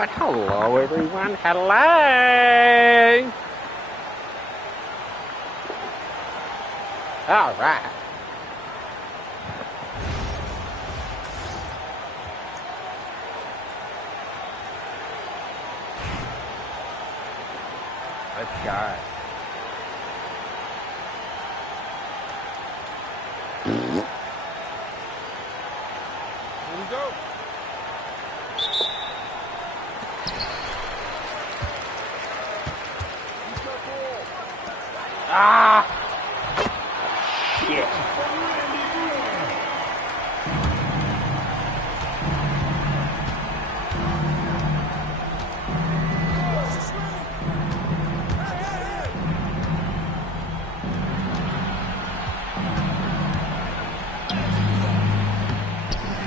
Right, hello everyone, hello! Alright. Let's go. Here we go. Ah! Shit.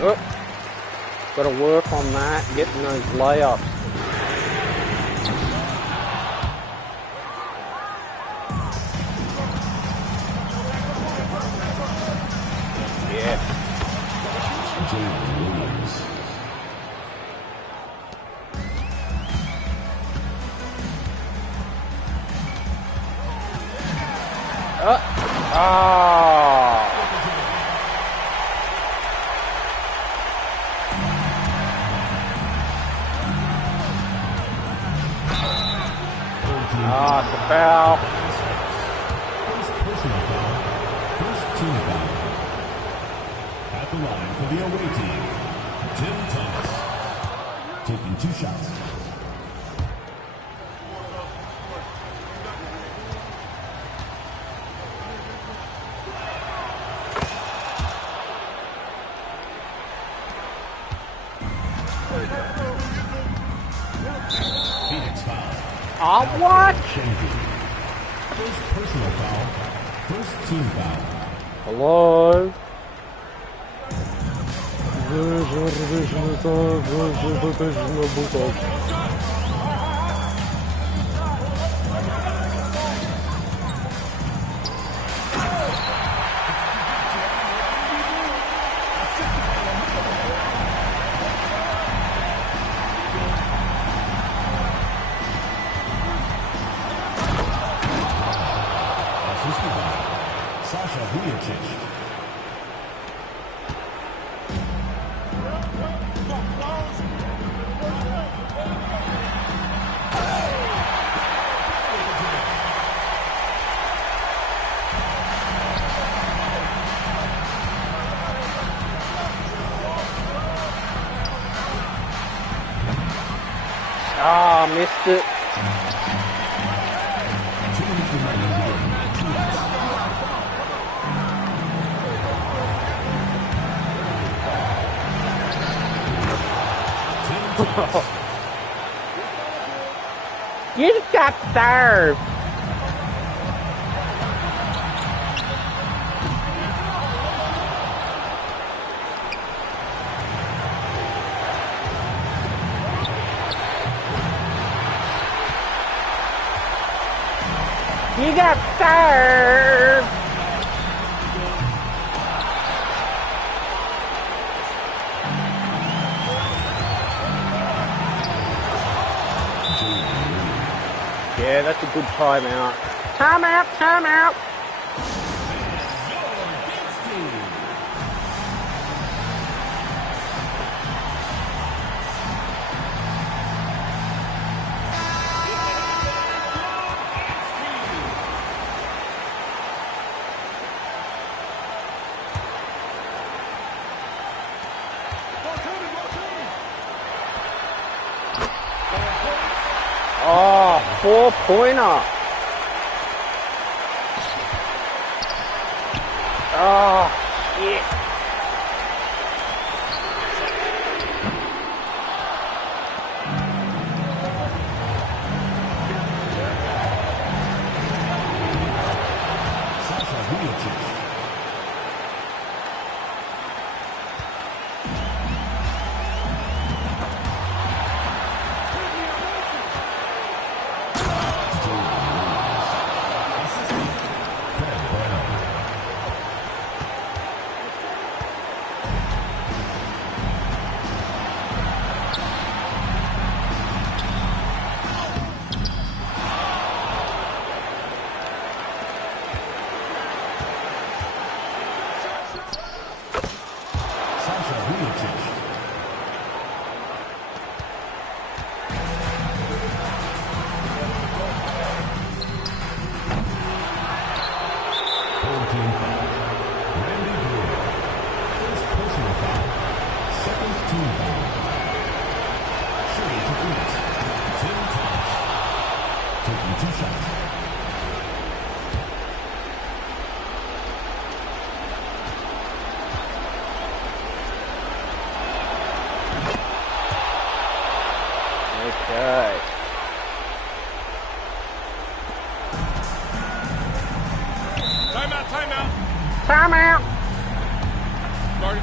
Oh, got to work on that, getting those layups. Yeah. Oh. Ah, it's a foul. First team foul. At the line for the away team, Tim Thomas. Taking 2 shots. Phoenix foul. Oh, what? First personal foul. First team foul. Hello? Sasha Vujacic. Ah, missed it. You just got served. You got served. Yeah, that's a good timeout. Timeout, timeout. Oh, 4-pointer. Oh, shit. Sasha Vujacic. 2 shots. Okay. Timeout, timeout. Timeout. Marty.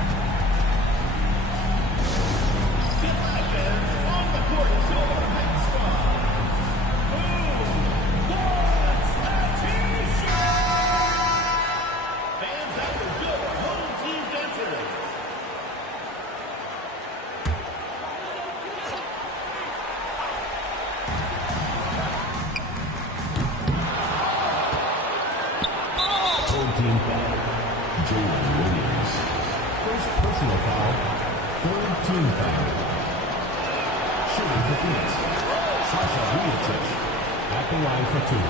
Team foul. Jalen Williams. First personal foul. Third team foul. Shooting for Phoenix. Sasha Vujacic at the line for 2.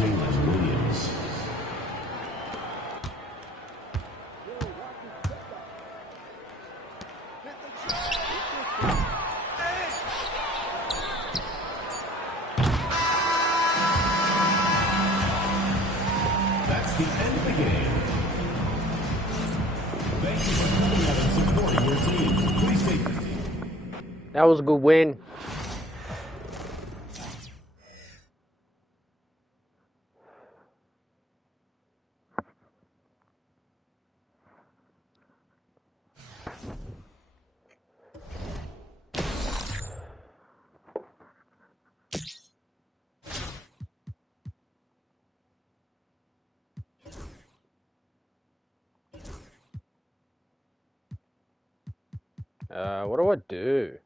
Jalen Williams. That's the end of the game. Thank you for coming out and supporting your team. Please take. That was a good win. What do I do?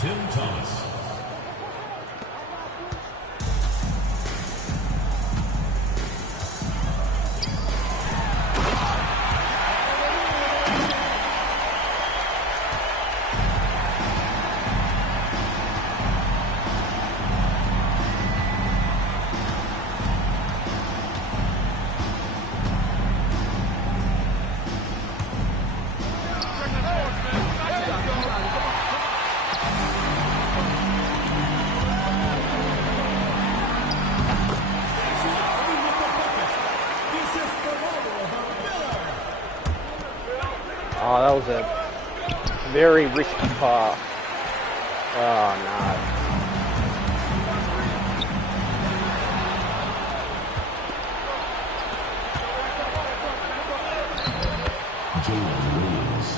Tim Thomas. Oh, that was a very risky pass. Oh, no. Jalen Williams.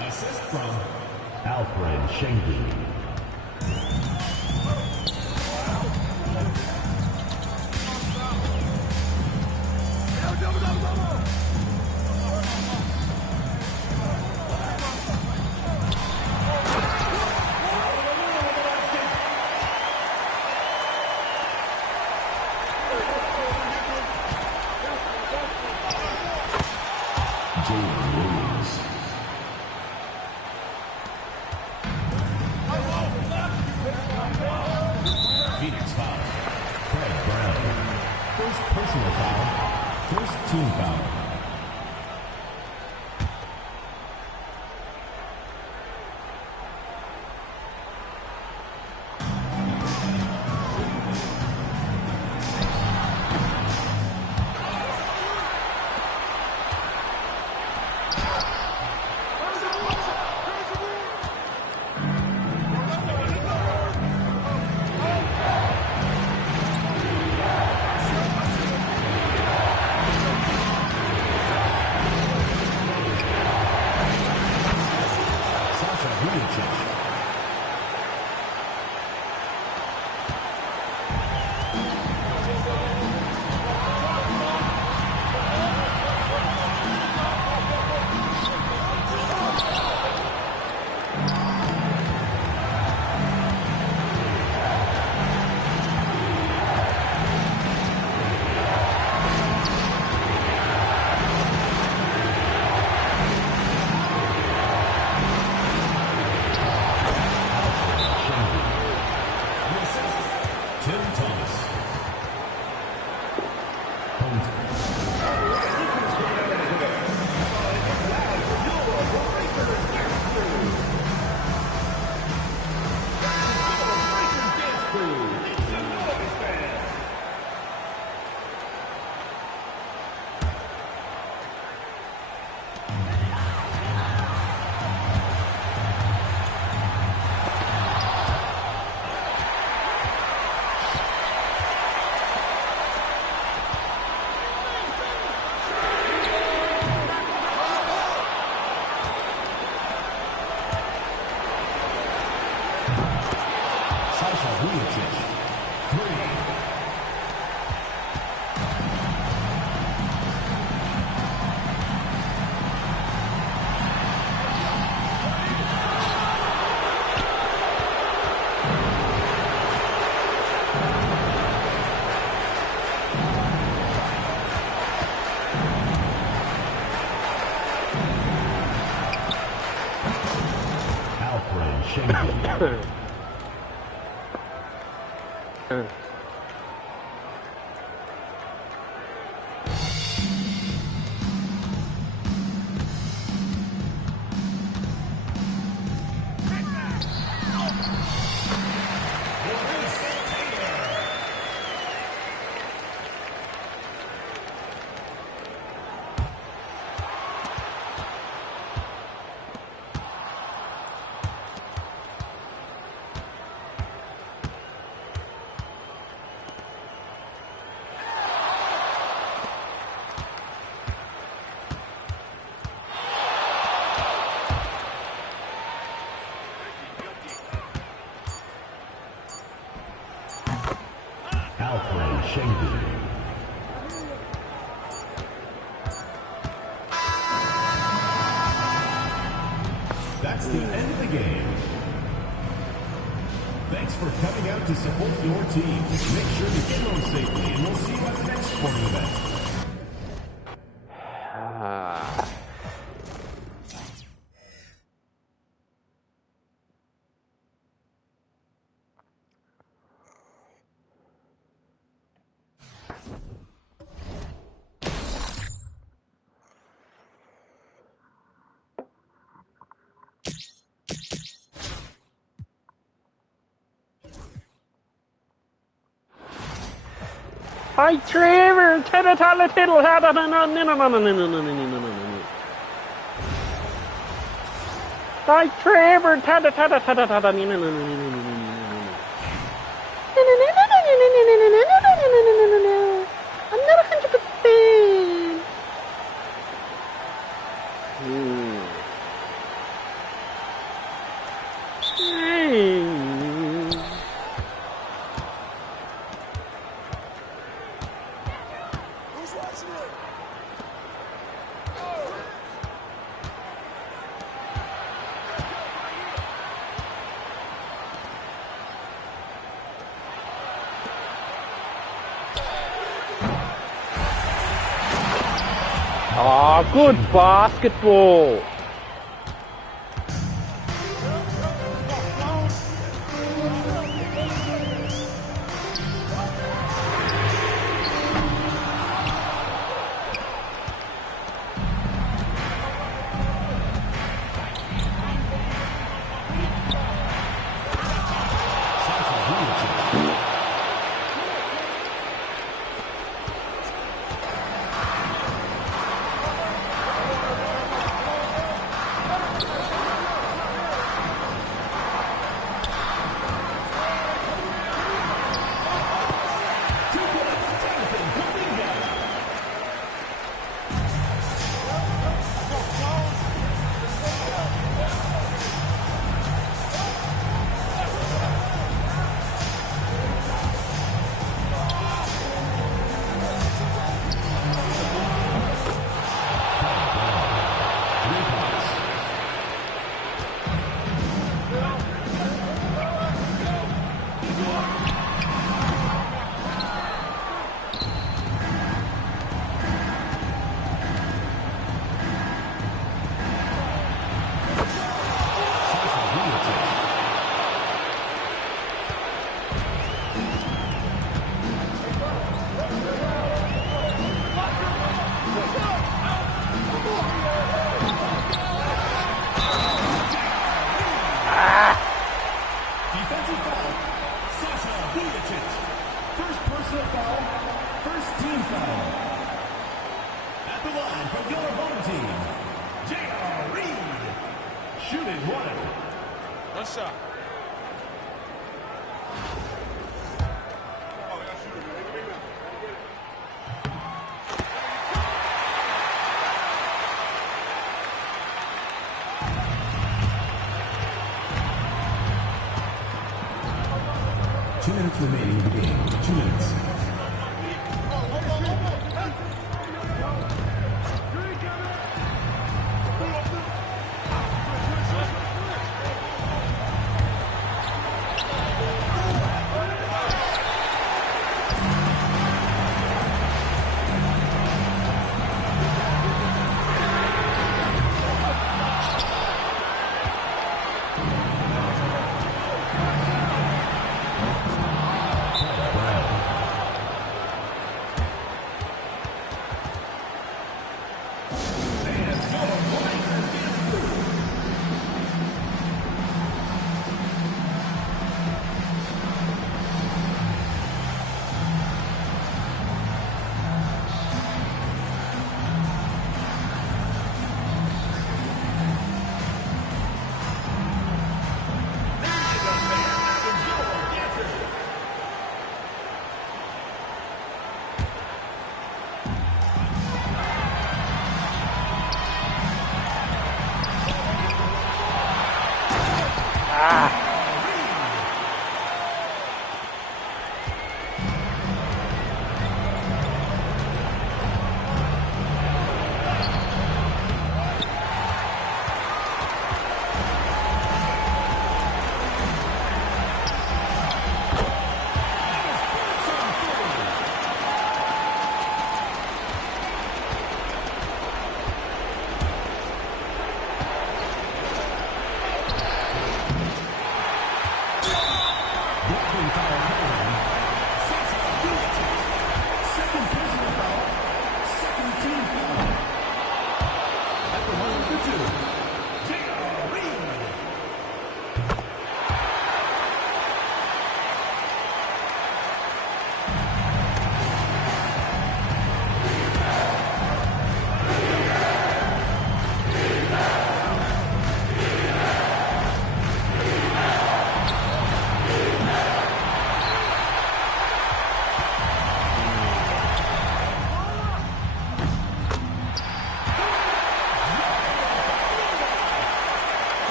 Assist from Alfred Schengen. Jalen Williams. Phoenix foul. Fred Brown. First personal foul. First team foul. Alfred Schengen. That's the end of the game. Thanks for coming out to support your team. Make sure to get home safely, and we'll see you at the next sporting event. Hi, Trevor! Tiddle, tiddle, tiddle, Hi, Trevor! Tada, tada, tada, tada, I'm not 100%. Who's watching it? Oh, good basketball. One shot. Two minutes remaining in the game. 2 minutes.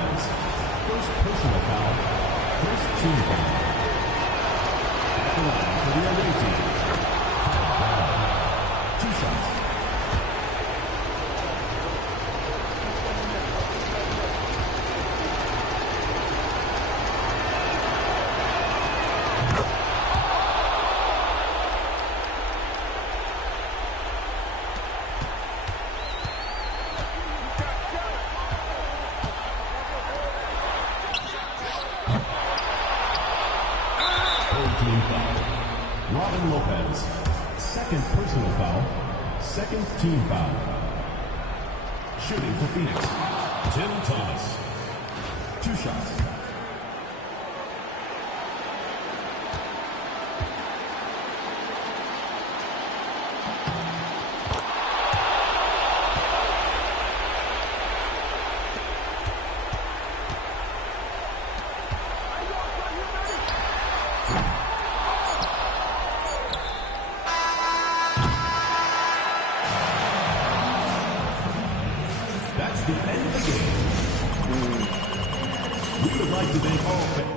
Lopez. First personal foul. First team foul. Back line for the away team. Foul. 2 shots. Robin Lopez, second personal foul, second team foul. Shooting for Phoenix, Tim Thomas. 2 shots. That's the end of the game. We would like to thank all fans.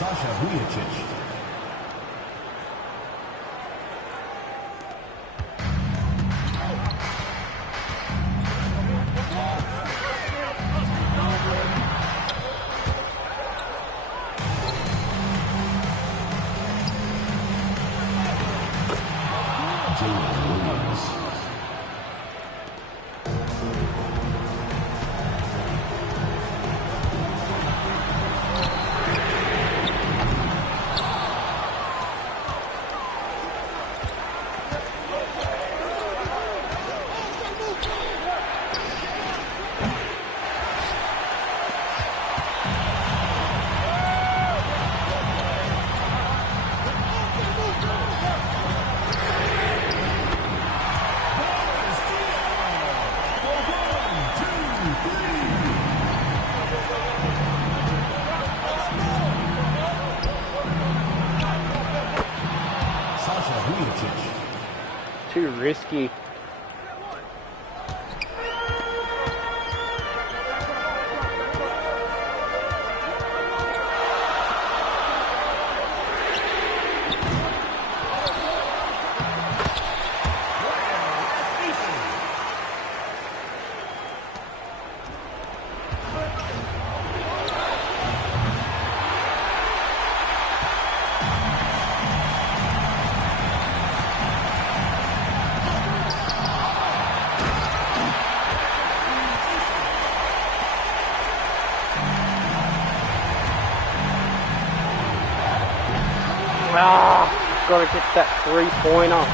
Sasha Vujacic. Jalen Williams. Too risky. Gotta get that 3-pointer.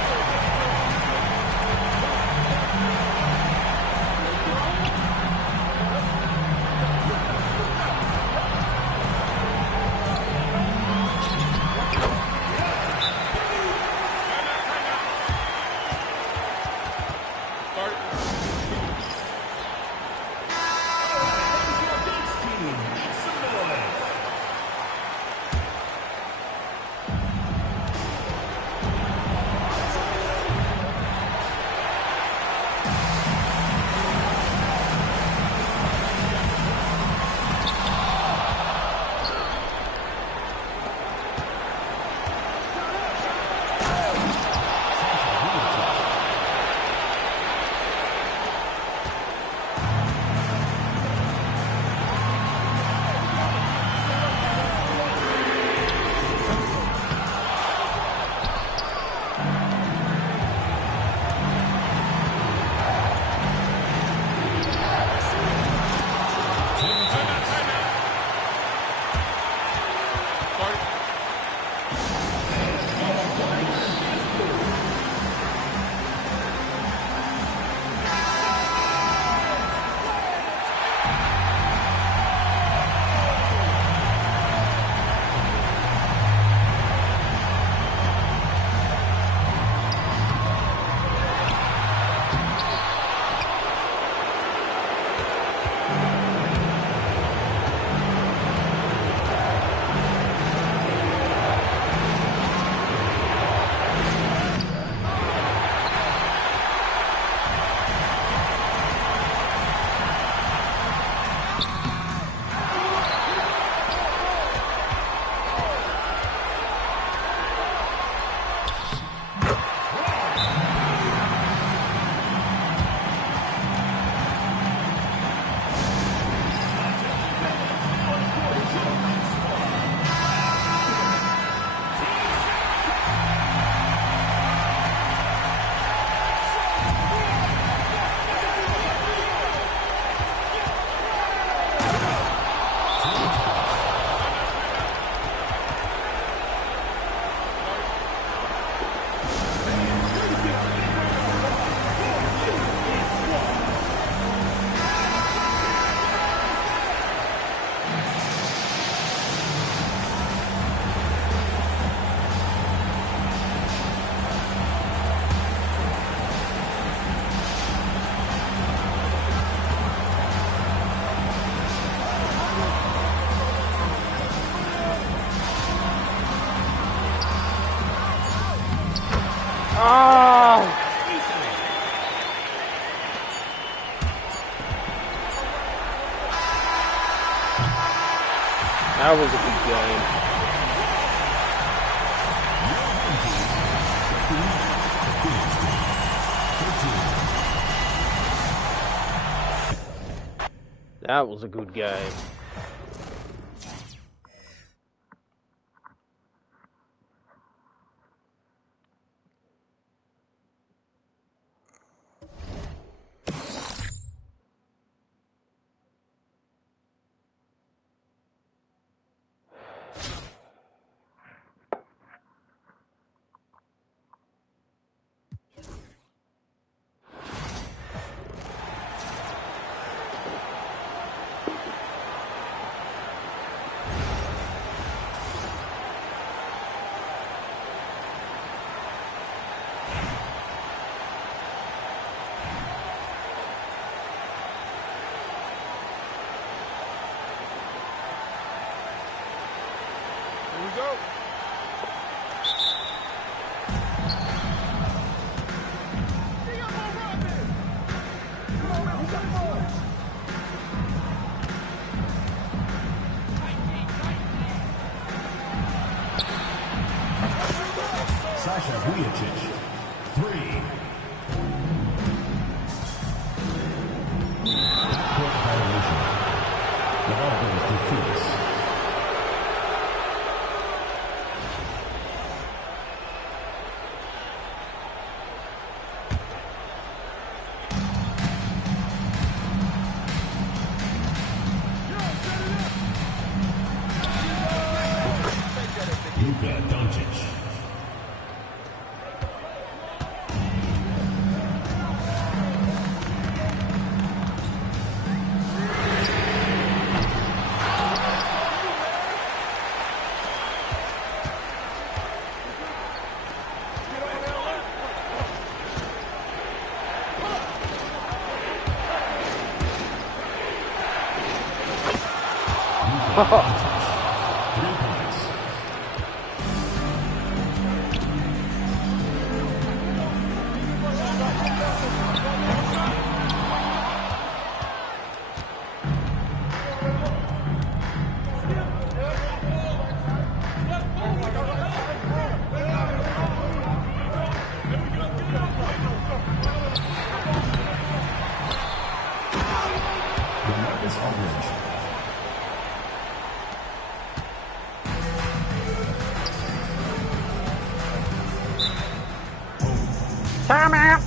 That was a good game. That was a good game. Sasha Vujacic, 3. Backcourt violation. The ball goes to Felix. Luka Doncic. Luka Doncic. 3 points. LaMarcus Aldridge. Time out!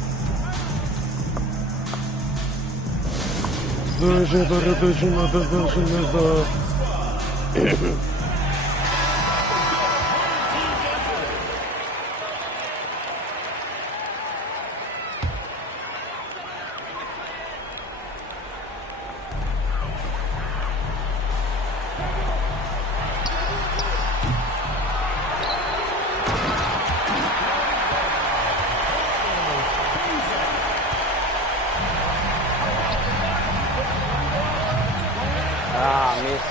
Ah, miss.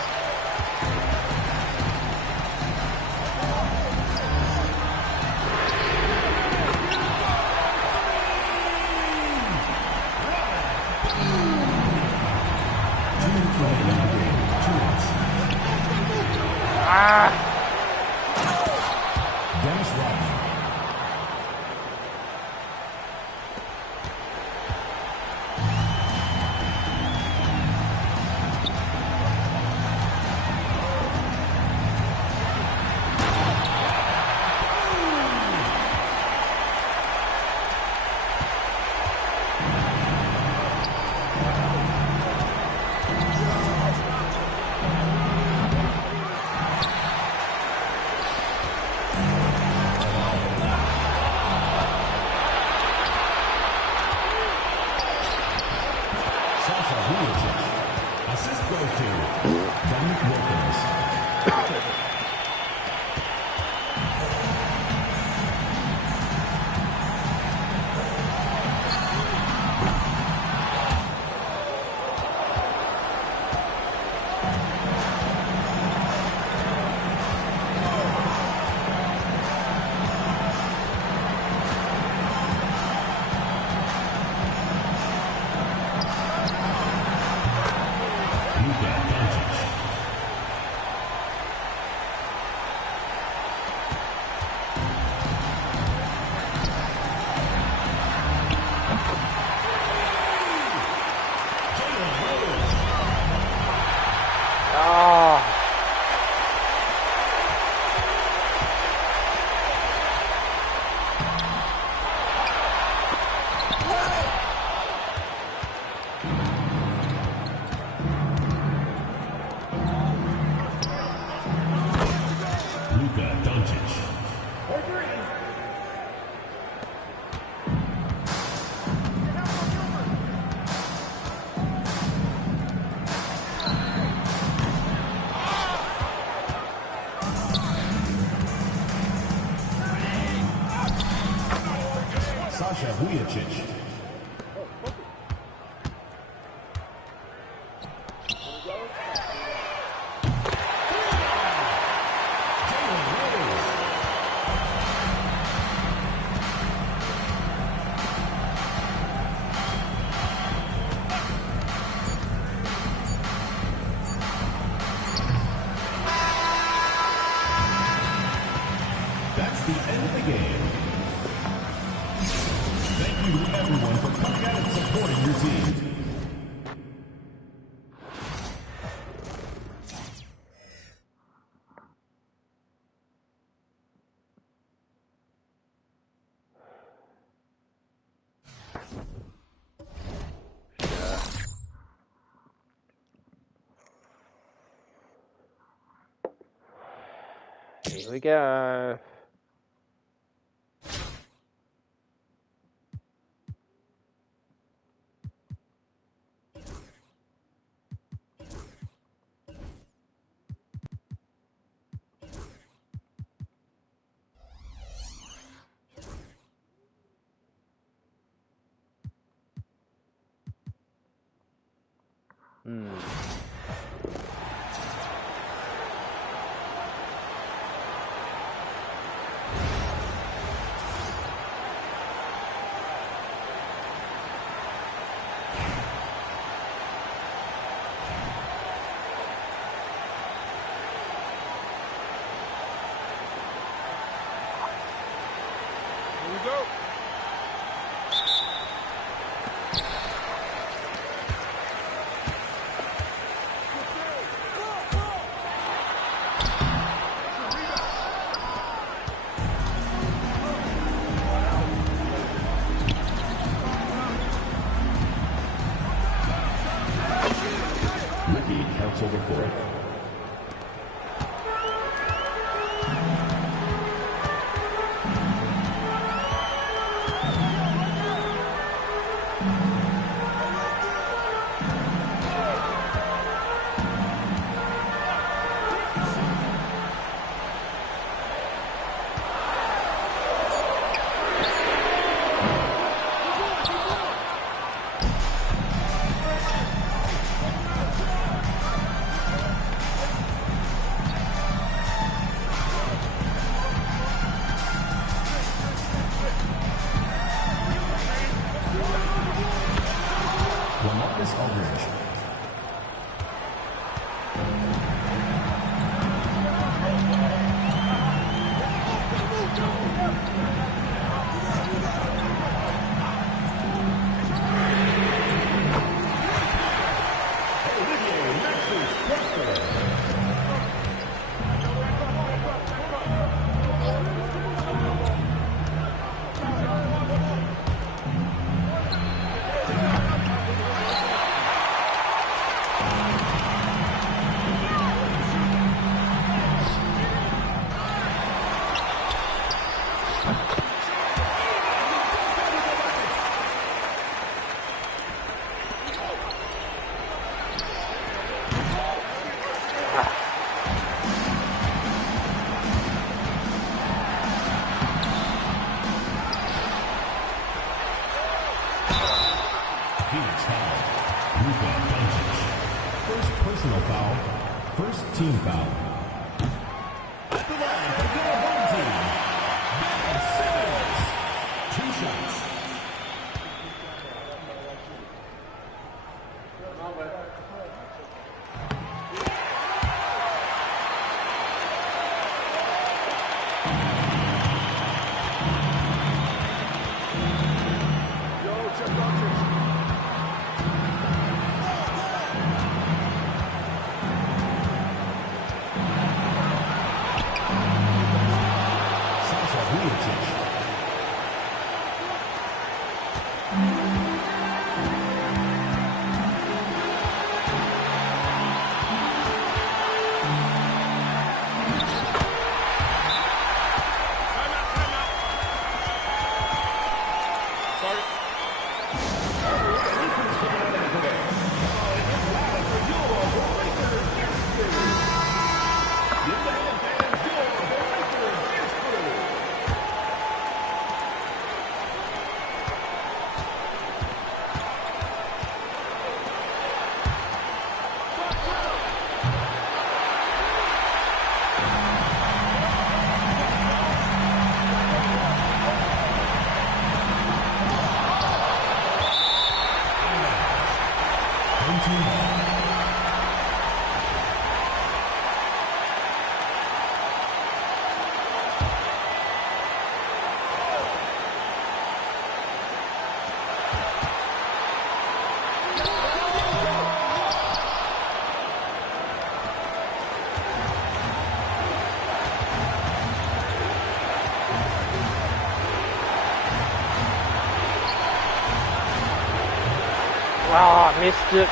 Ah! Dennis Rodman. Sasha Vujacic. Assist goes to Dominic Wilkins. Luka Doncic. game. Thank you to everyone for coming out and supporting your team. Here we go. Here we go. Ricky counts over 4. Lamarcus Aldridge. Phoenix foul. Luka Doncic. First personal foul. First team foul. At the line for the home team. Ben Simmons. 2 shots. Yo, check Doncic. Sasha Vujacic. Home team ball. Ah, I missed it.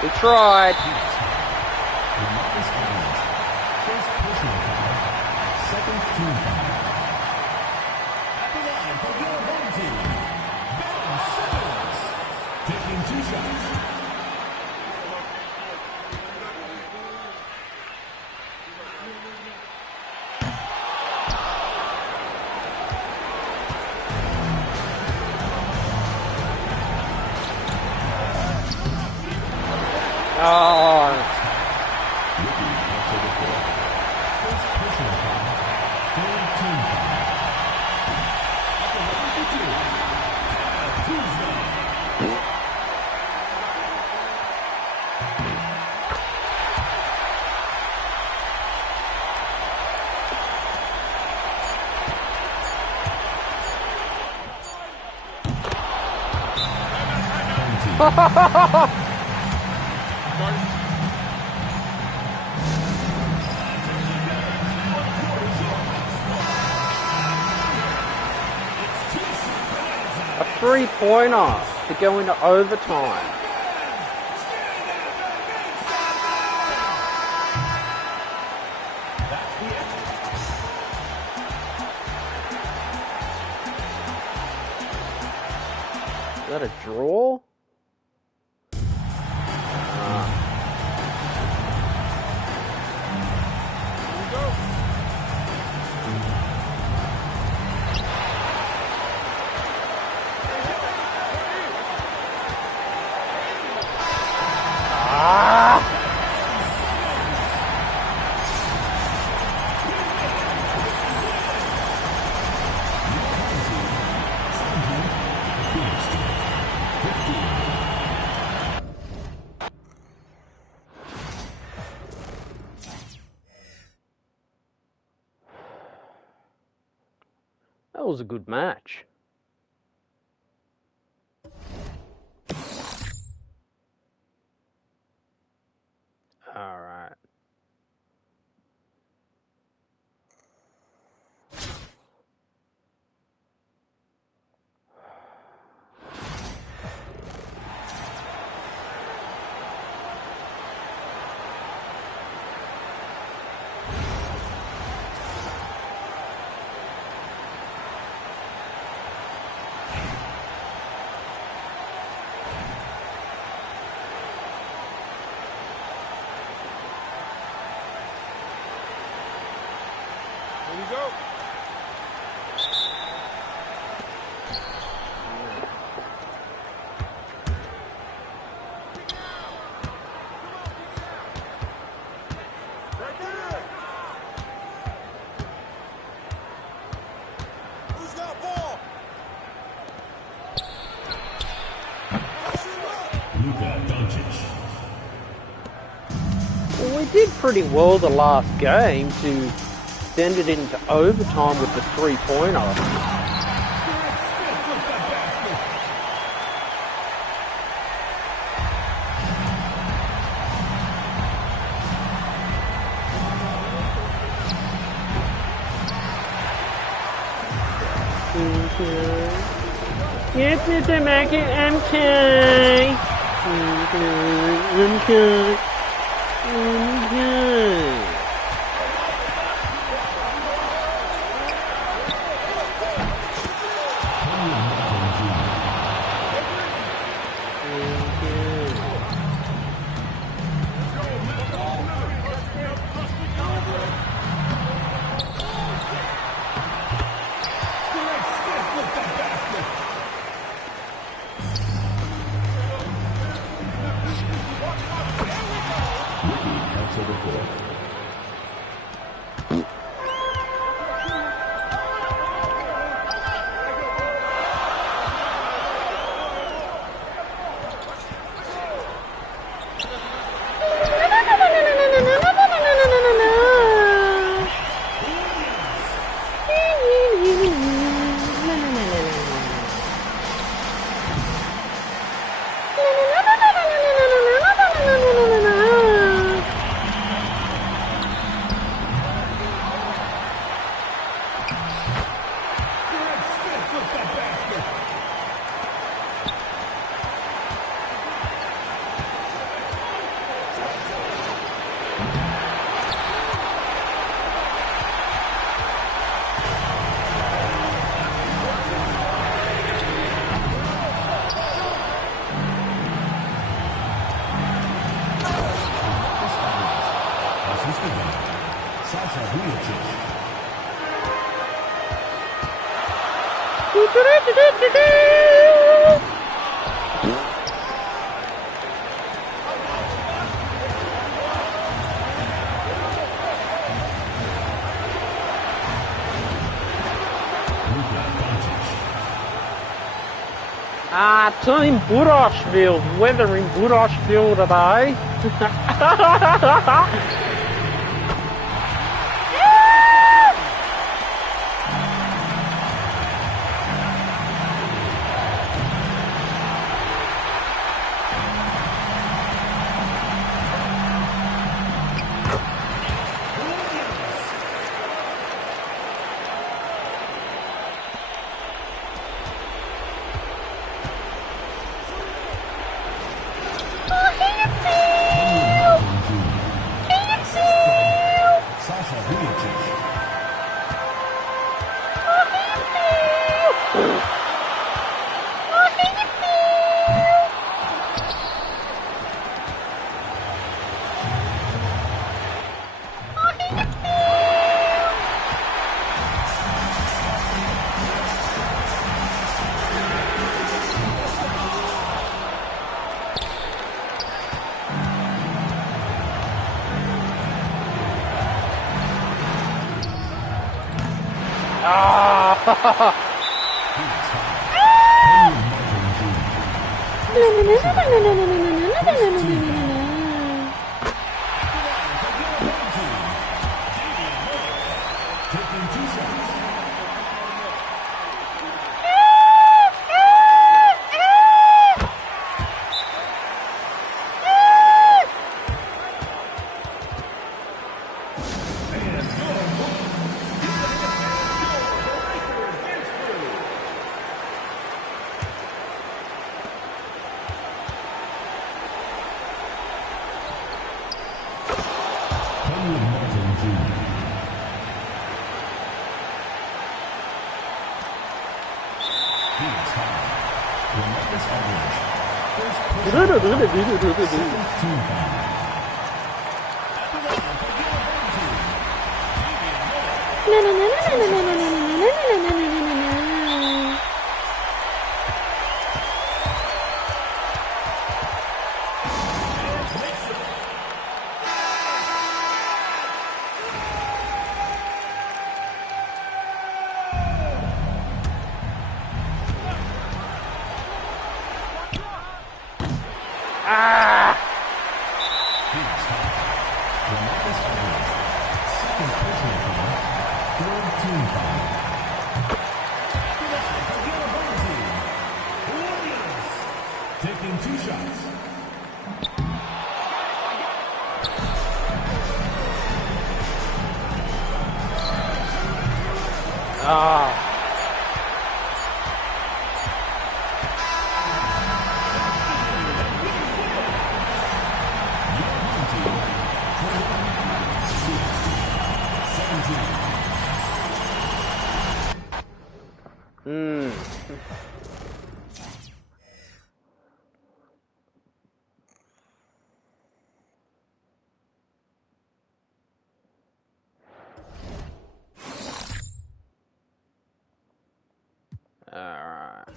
We tried. First personal foul, second team foul. At the line for your home team, Ben Simmons, taking 2 shots. Oh, First personal foul, third team foul. At the line for 2, Kyle Kuzma. a 3-pointer to go into overtime. Is that a draw? That was a good match. All right. did pretty well the last game to send it into overtime with the three-pointer. Yes, Mr. Mackey, MK. MK. Sasha Vujacic. Team Budoshfield, weather in Budoshfield today. Sasha Vujacic. Taking 2 shots. shots. Ah. Alright.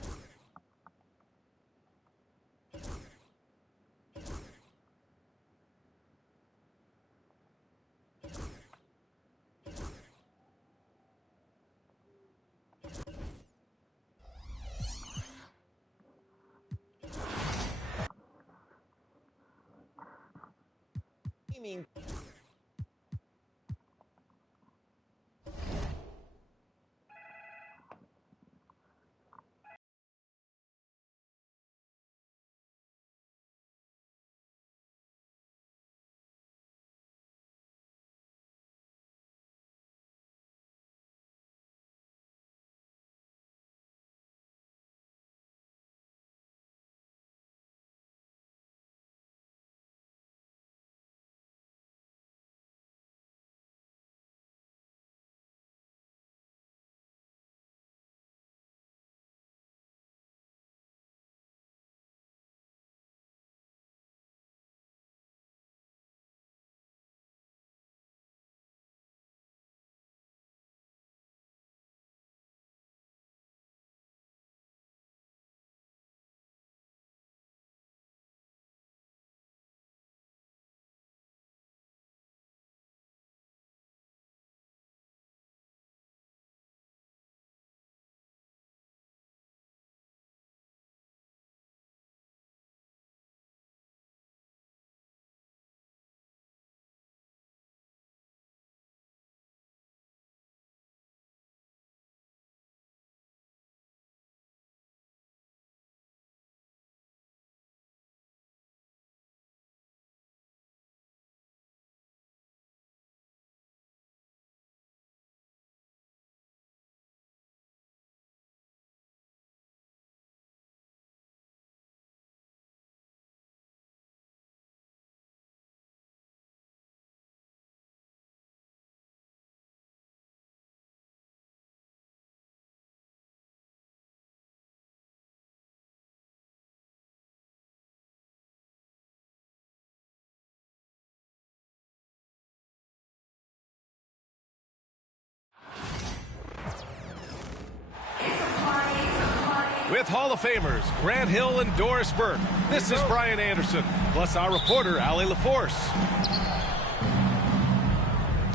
With Hall of Famers Grant Hill and Doris Burke, this is Brian Anderson, plus our reporter, Allie LaForce.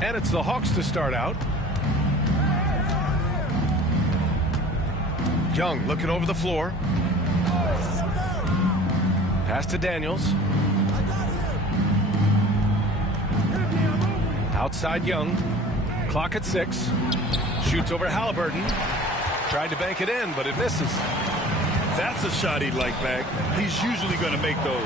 And it's the Hawks to start out. Young looking over the floor. Pass to Daniels. Outside Young. Clock at 6. Shoots over Halliburton. Tried to bank it in, but it misses. That's a shot he'd like back. He's usually going to make those.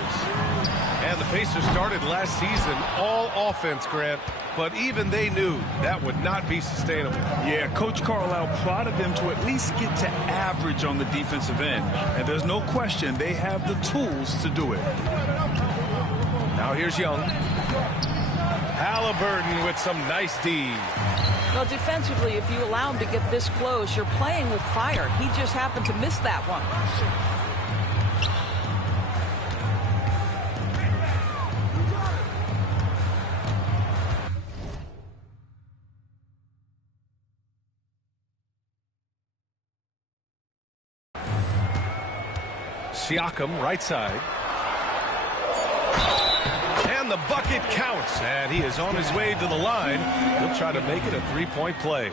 And the Pacers started last season all offense, Grant, but even they knew that would not be sustainable. Yeah, Coach Carlisle prodded them to at least get to average on the defensive end. And there's no question they have the tools to do it. Now here's Young. Halliburton with some nice D. Well, defensively, if you allow him to get this close, you're playing with fire. He just happened to miss that one. Siakam, right side. And the bucket counts, and he is on his way to the line. He'll try to make it a three-point play.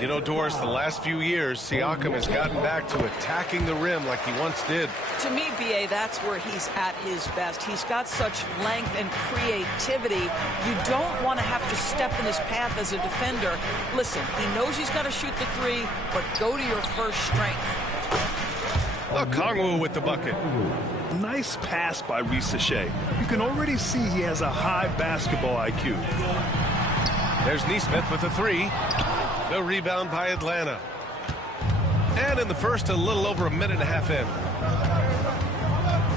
You know, Doris, the last few years, Siakam has gotten back to attacking the rim like he once did. To me, B.A., that's where he's at his best. He's got such length and creativity. You don't want to have to step in his path as a defender. Listen, he knows he's got to shoot the three, but go to your first strength. Okongwu with the bucket. Nice pass by Reese Shea. You can already see he has a high basketball IQ. There's Neesmith with the three. The rebound by Atlanta. And in the first, a little over a minute and a half in.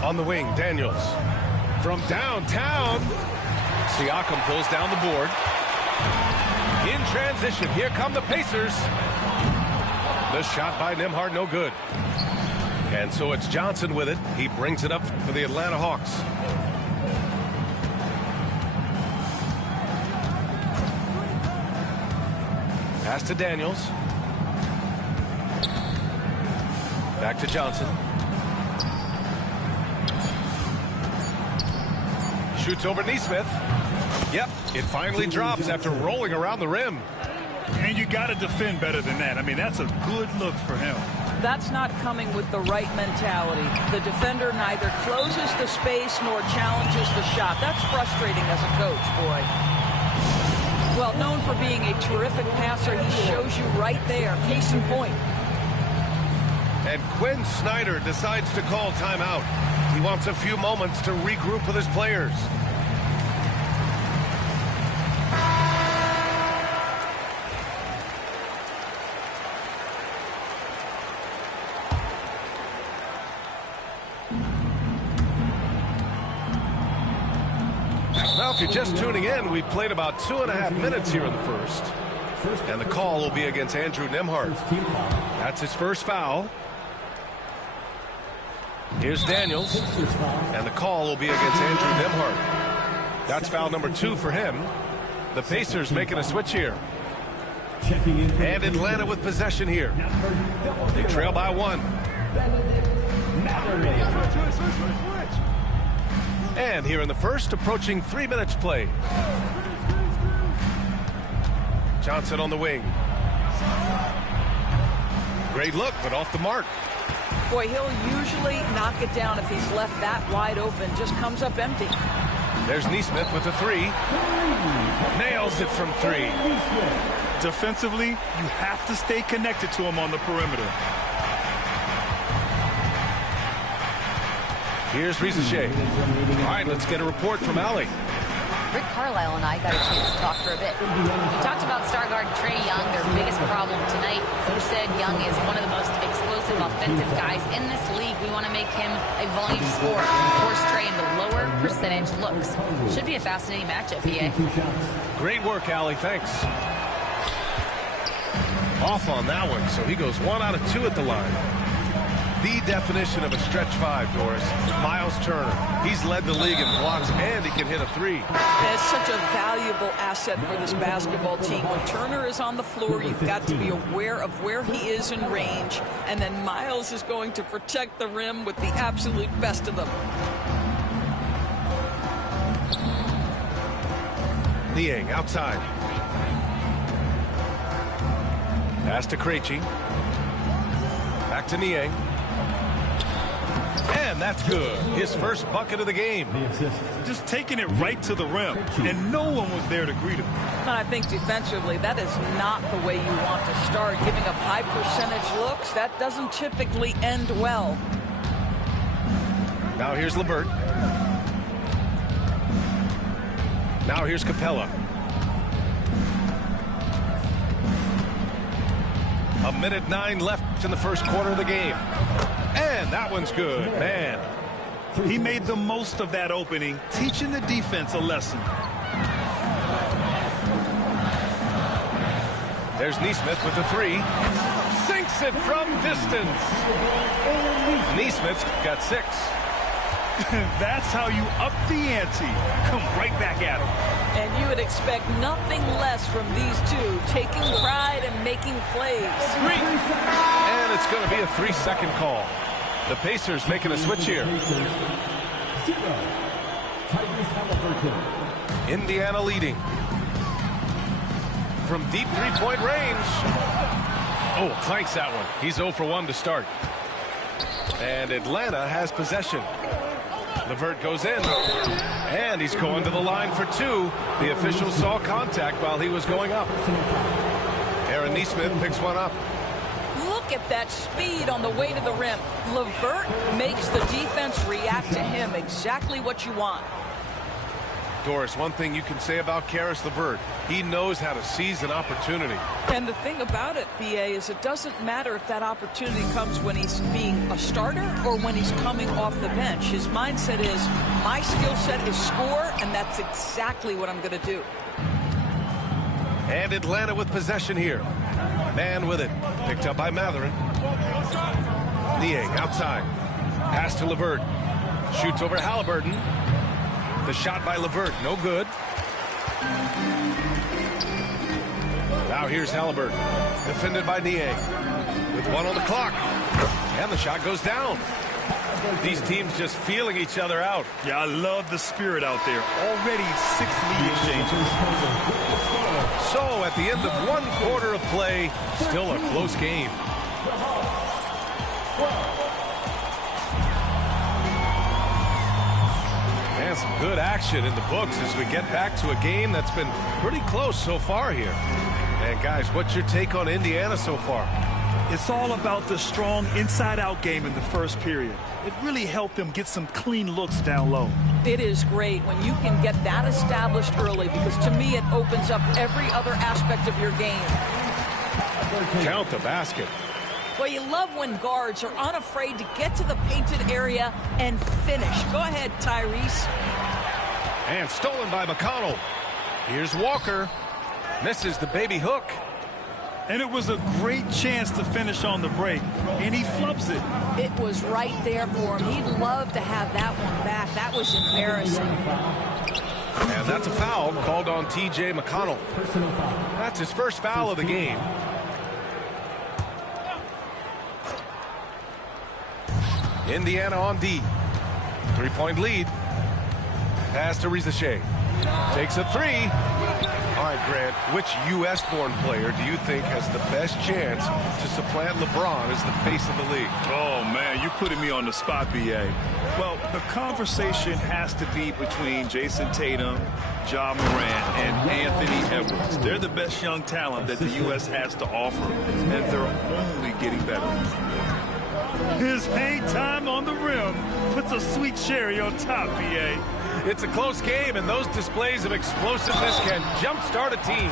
On the wing, Daniels. From downtown, Siakam pulls down the board. In transition, here come the Pacers. The shot by Nembhard, no good. And so it's Johnson with it. He brings it up for the Atlanta Hawks. Pass to Daniels. Back to Johnson. Shoots over Neesmith. Yep, it finally drops after rolling around the rim. And you got to defend better than that. I mean, that's a good look for him. That's not coming with the right mentality. The defender neither closes the space nor challenges the shot. That's frustrating as a coach, boy. Well, known for being a terrific passer, he shows you right there. Case in point. And Quinn Snyder decides to call timeout. He wants a few moments to regroup with his players. Now, if you're just tuning in, we've played about 2.5 minutes here in the first. And the call will be against Andrew Nembhard. That's his first foul. Here's Daniels. And the call will be against Andrew Nembhard. That's foul number 2 for him. The Pacers making a switch here. And Atlanta with possession here. They trail by 1. And here in the first, approaching 3 minutes played. Johnson on the wing. Great look, but off the mark. Boy, he'll usually knock it down if he's left that wide open. Just comes up empty. There's Neesmith with the 3. Nails it from 3. Defensively, you have to stay connected to him on the perimeter. Here's Reese Shea. All right, let's get a report from Allie. Rick Carlisle and I got a chance to talk for a bit. We talked about star guard Trae Young, their biggest problem tonight. Coach said Young is one of the most explosive offensive guys in this league. We want to make him a volume scorer. Force Trae into lower percentage looks. Should be a fascinating matchup, EA. Great work, Allie. Thanks. Off on that one, so he goes 1 out of 2 at the line. The definition of a stretch 5, Doris. Miles Turner. He's led the league in blocks, and he can hit a 3. It's such a valuable asset for this basketball team. When Turner is on the floor, you've got to be aware of where he is in range, and then Miles is going to protect the rim with the absolute best of them. Niang outside. Pass to Krejci. Back to Niang. And that's good. His first bucket of the game. Just taking it right to the rim, and no one was there to greet him. And I think defensively, that is not the way you want to start. Giving up high percentage looks, that doesn't typically end well. Now here's LeVert. Now here's Capella. A minute 9 left in the first quarter of the game. And that one's good, man. He made the most of that opening, teaching the defense a lesson. There's Neesmith with the 3. Sinks it from distance. Neesmith's got 6. That's how you up the ante. Come right back at him. And you would expect nothing less from these two, taking pride and making plays. 3. And it's going to be a 3-second call. The Pacers making a switch here. Indiana leading. From deep three-point range. Oh, clanks that one. He's 0 for 1 to start. And Atlanta has possession. LeVert goes in. And he's going to the line for 2. The official saw contact while he was going up. Aaron Neesmith picks one up. Look look at that speed on the way to the rim. LeVert makes the defense react to him. Exactly what you want. Doris, one thing you can say about Caris LeVert, he knows how to seize an opportunity. And the thing about it, BA, is it doesn't matter if that opportunity comes when he's being a starter or when he's coming off the bench. His mindset is, my skill set is score, and that's exactly what I'm going to do. And Atlanta with possession here. Man with it. Picked up by Mathurin. Niang outside. Pass to LeVert. Shoots over Halliburton. The shot by LeVert, no good. Now here's Halliburton, defended by Niang. With 1 on the clock. And the shot goes down. These teams just feeling each other out. Yeah, I love the spirit out there. Already 6 lead exchanges. So at the end of 1 quarter of play, still a close game. And some good action in the books as we get back to a game that's been pretty close so far here. And guys, what's your take on Indiana so far? It's all about the strong inside-out game in the first period. It really helped them get some clean looks down low. It is great when you can get that established early, because to me it opens up every other aspect of your game. Count the basket. Well, you love when guards are unafraid to get to the painted area and finish. Go ahead, Tyrese. And stolen by McConnell. Here's Walker. Misses the baby hook. And it was a great chance to finish on the break, and he flubs it. It was right there for him. He'd love to have that one back. That was embarrassing. And that's a foul called on T.J. McConnell. That's his first foul of the game. Indiana on D. 3-point lead. Pass to Rizachet. Takes a 3. All right, Grant, which U.S.-born player do you think has the best chance to supplant LeBron as the face of the league? Oh, man, you're putting me on the spot, B.A. Well, the conversation has to be between Jason Tatum, Ja Morant, and Anthony Edwards. They're the best young talent that the U.S. has to offer, and they're only getting better. His hang time on the rim puts a sweet cherry on top, B.A. It's a close game, and those displays of explosiveness can jumpstart a team.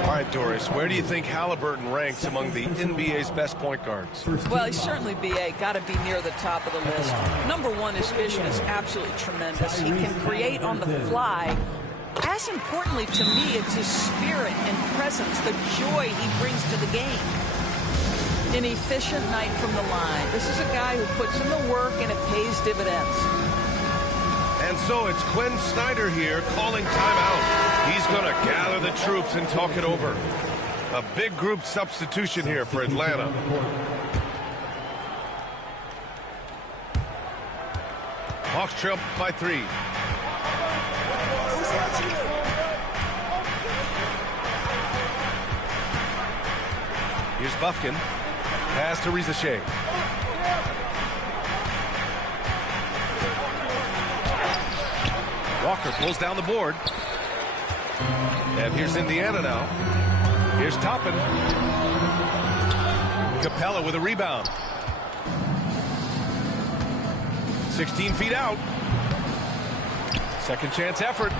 All right, Doris, where do you think Halliburton ranks among the NBA's best point guards? Well, he's certainly, B.A., got to be near the top of the list. Number one, his vision is absolutely tremendous. He can create on the fly. As importantly to me, it's his spirit and presence, the joy he brings to the game. An efficient night from the line. This is a guy who puts in the work, and it pays dividends. And so it's Quinn Snyder here calling timeout. He's going to gather the troops and talk it over. A big group substitution here for Atlanta. Hawks trail by 3. Here's Bufkin. Pass to Rizachet. Walker pulls down the board. And here's Indiana now. Here's Toppin. Capella with a rebound. 16 feet out. Second chance effort.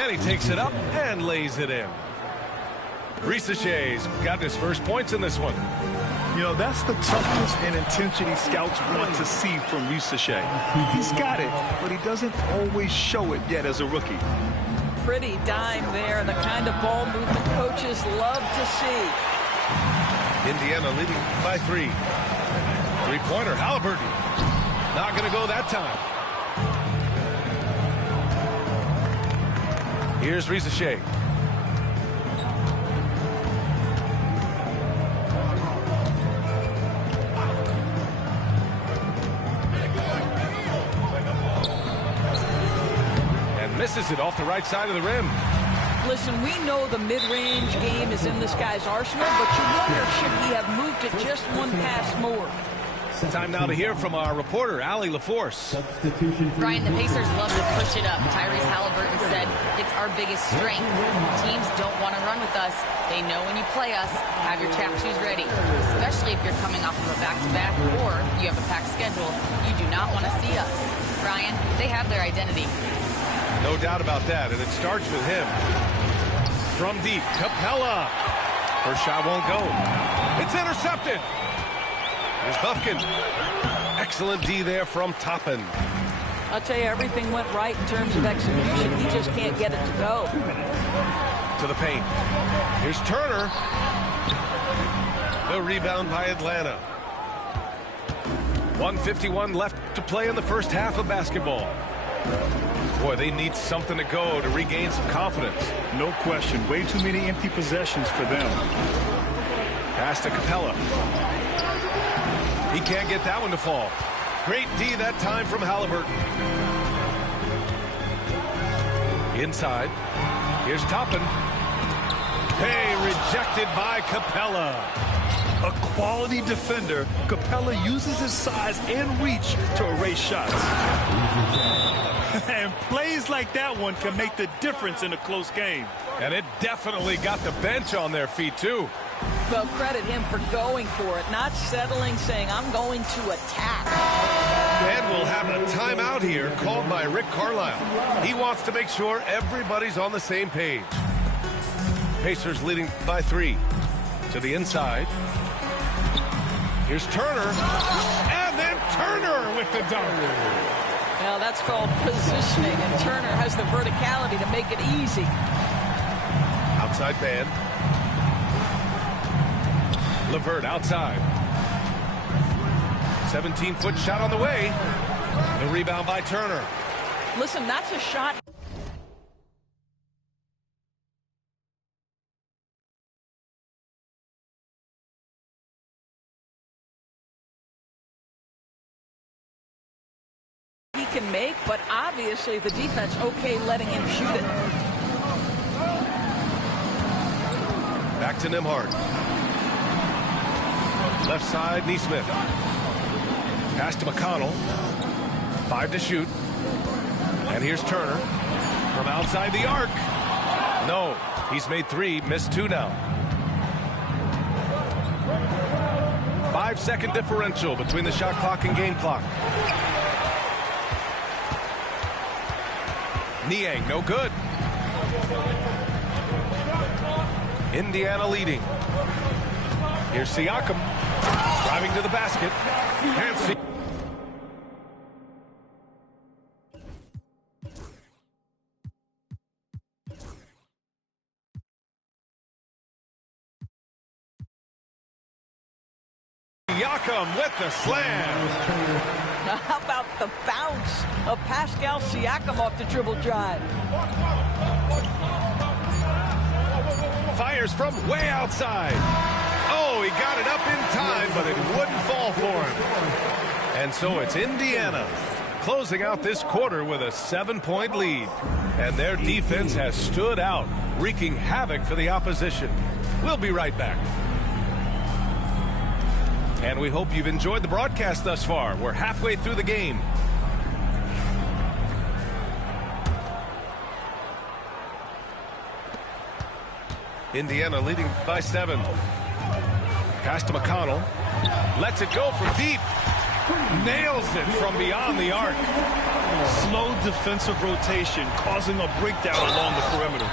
And he takes it up and lays it in. Risachet's got his first points in this one. You know, that's the toughness and intensity scouts want to see from Risachet. He's got it, but he doesn't always show it yet as a rookie. Pretty dime there, the kind of ball movement coaches love to see. Indiana leading by 3. Three-pointer, Halliburton. Not going to go that time. Here's Rizachet. Misses it off the right side of the rim. Listen, we know the mid-range game is in this guy's arsenal, but you wonder, should he have moved it just one pass more? Time now to hear from our reporter, Allie LaForce. Brian, the Pacers love to push it up. Tyrese Halliburton said it's our biggest strength. Teams don't want to run with us. They know when you play us, have your tap shoes ready, especially if you're coming off of a back-to-back or you have a packed schedule. You do not want to see us. Brian, they have their identity. No doubt about that, and it starts with him. From deep, Capella. First shot won't go. It's intercepted. Here's Bufkin. Excellent D there from Toppin. I'll tell you, everything went right in terms of execution. He just can't get it to go. To the paint. Here's Turner. The rebound by Atlanta. 1:51 left to play in the first half of basketball. Boy, they need something to go to regain some confidence. No question. Way too many empty possessions for them. Pass to Capella. He can't get that one to fall. Great D that time from Halliburton. Inside. Here's Toppin. Hey, rejected by Capella. A quality defender, Capella uses his size and reach to erase shots. And plays like that one can make the difference in a close game. And it definitely got the bench on their feet, too. Well, credit him for going for it, not settling, saying, I'm going to attack. And we'll have a timeout here called by Rick Carlisle. He wants to make sure everybody's on the same page. Pacers leading by 3. To the inside. Here's Turner. And then Turner with the dunk. Well, that's called positioning, and Turner has the verticality to make it easy. Outside man. LeVert outside. 17-foot shot on the way. The rebound by Turner. Listen, that's a shot. He can make, but obviously the defense okay letting him shoot it. Back to Nembhard. Left side, Nesmith. Pass to McConnell. 5 to shoot. And here's Turner from outside the arc. No, he's made 3, missed 2 now. 5-second differential between the shot clock and game clock. Niang, no good. Indiana leading. Here's Siakam. Driving to the basket. Can't see. Siakam with the slam. Now, how about the bounce of Pascal Siakam off the dribble drive? Fires from way outside. Oh, he got it up in time, but it wouldn't fall for him. And so it's Indiana closing out this quarter with a 7-point lead. And their defense has stood out, wreaking havoc for the opposition. We'll be right back. And we hope you've enjoyed the broadcast thus far. We're halfway through the game. Indiana leading by 7. Pass to McConnell. Lets it go from deep. Nails it from beyond the arc. Slow defensive rotation causing a breakdown along the perimeter.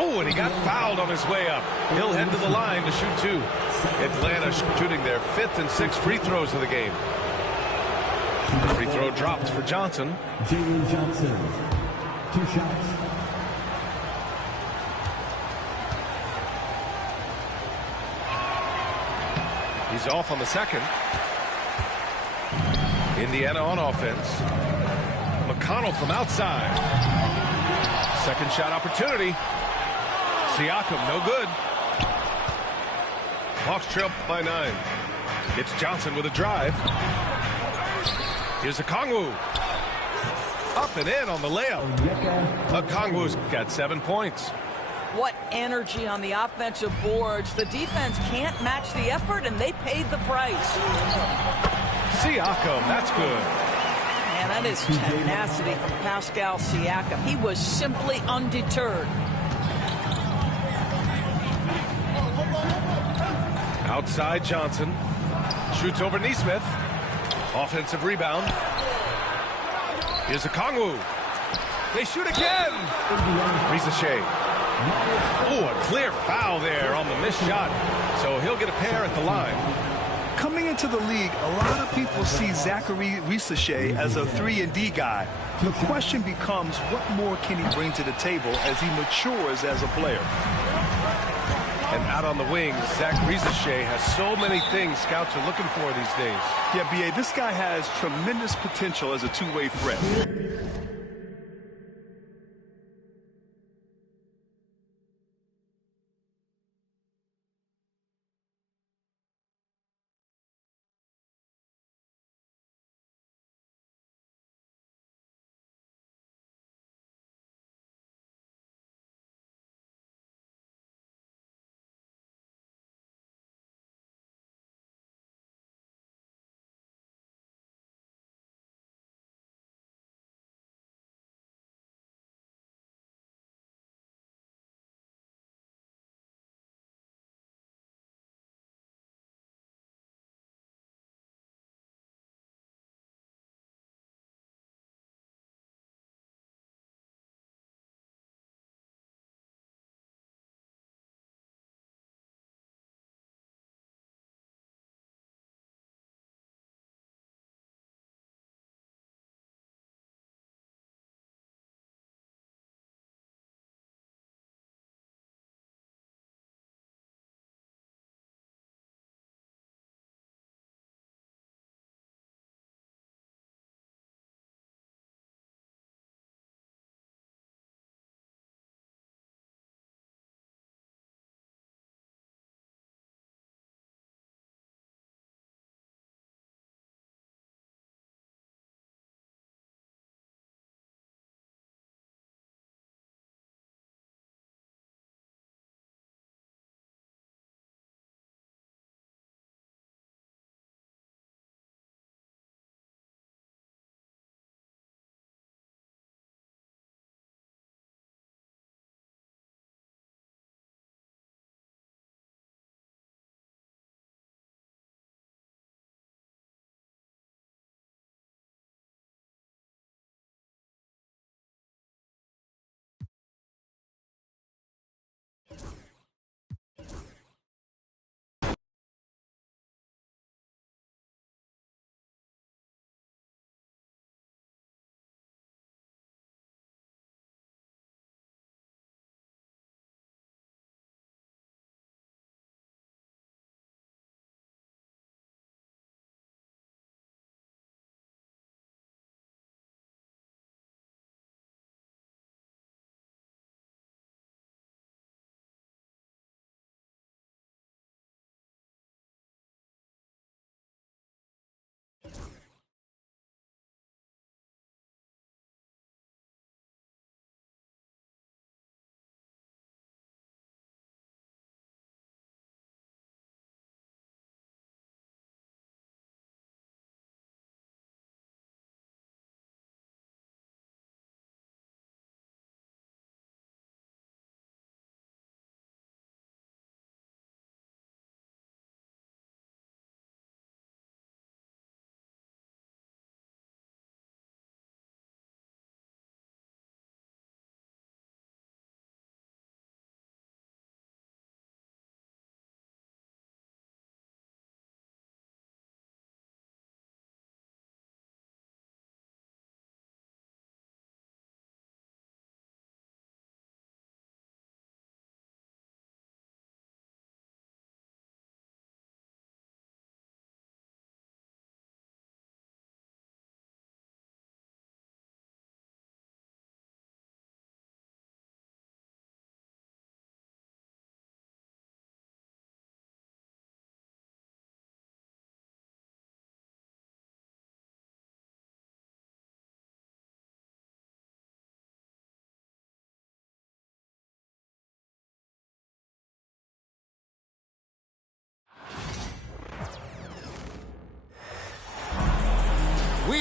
Oh, and he got fouled on his way up. He'll head to the line to shoot 2. Atlanta shooting their 5th and 6th free throws of the game. The free throw dropped for Johnson. Jalen Johnson, 2 shots. He's off on the second. Indiana on offense. McConnell from outside. Second shot opportunity. Siakam, no good. Hawks trail by 9. It's Johnson with a drive. Here's Okongwu. Up and in on the layup. Okongwu's got 7 points. What energy on the offensive boards. The defense can't match the effort, and they paid the price. Siakam, that's good. Man, that is tenacity from Pascal Siakam. He was simply undeterred. Outside Johnson. Shoots over Neesmith. Offensive rebound. Here's a Kongwu. They shoot again. Riza-Shea. Oh, a clear foul there on the missed shot. So he'll get a pair at the line. Coming into the league, a lot of people see Zachary Riza-Shea as a 3-and-D guy. The question becomes, what more can he bring to the table as he matures as a player? And out on the wings, Zach Riza-Shea has so many things scouts are looking for these days. Yeah, B.A., this guy has tremendous potential as a two-way threat.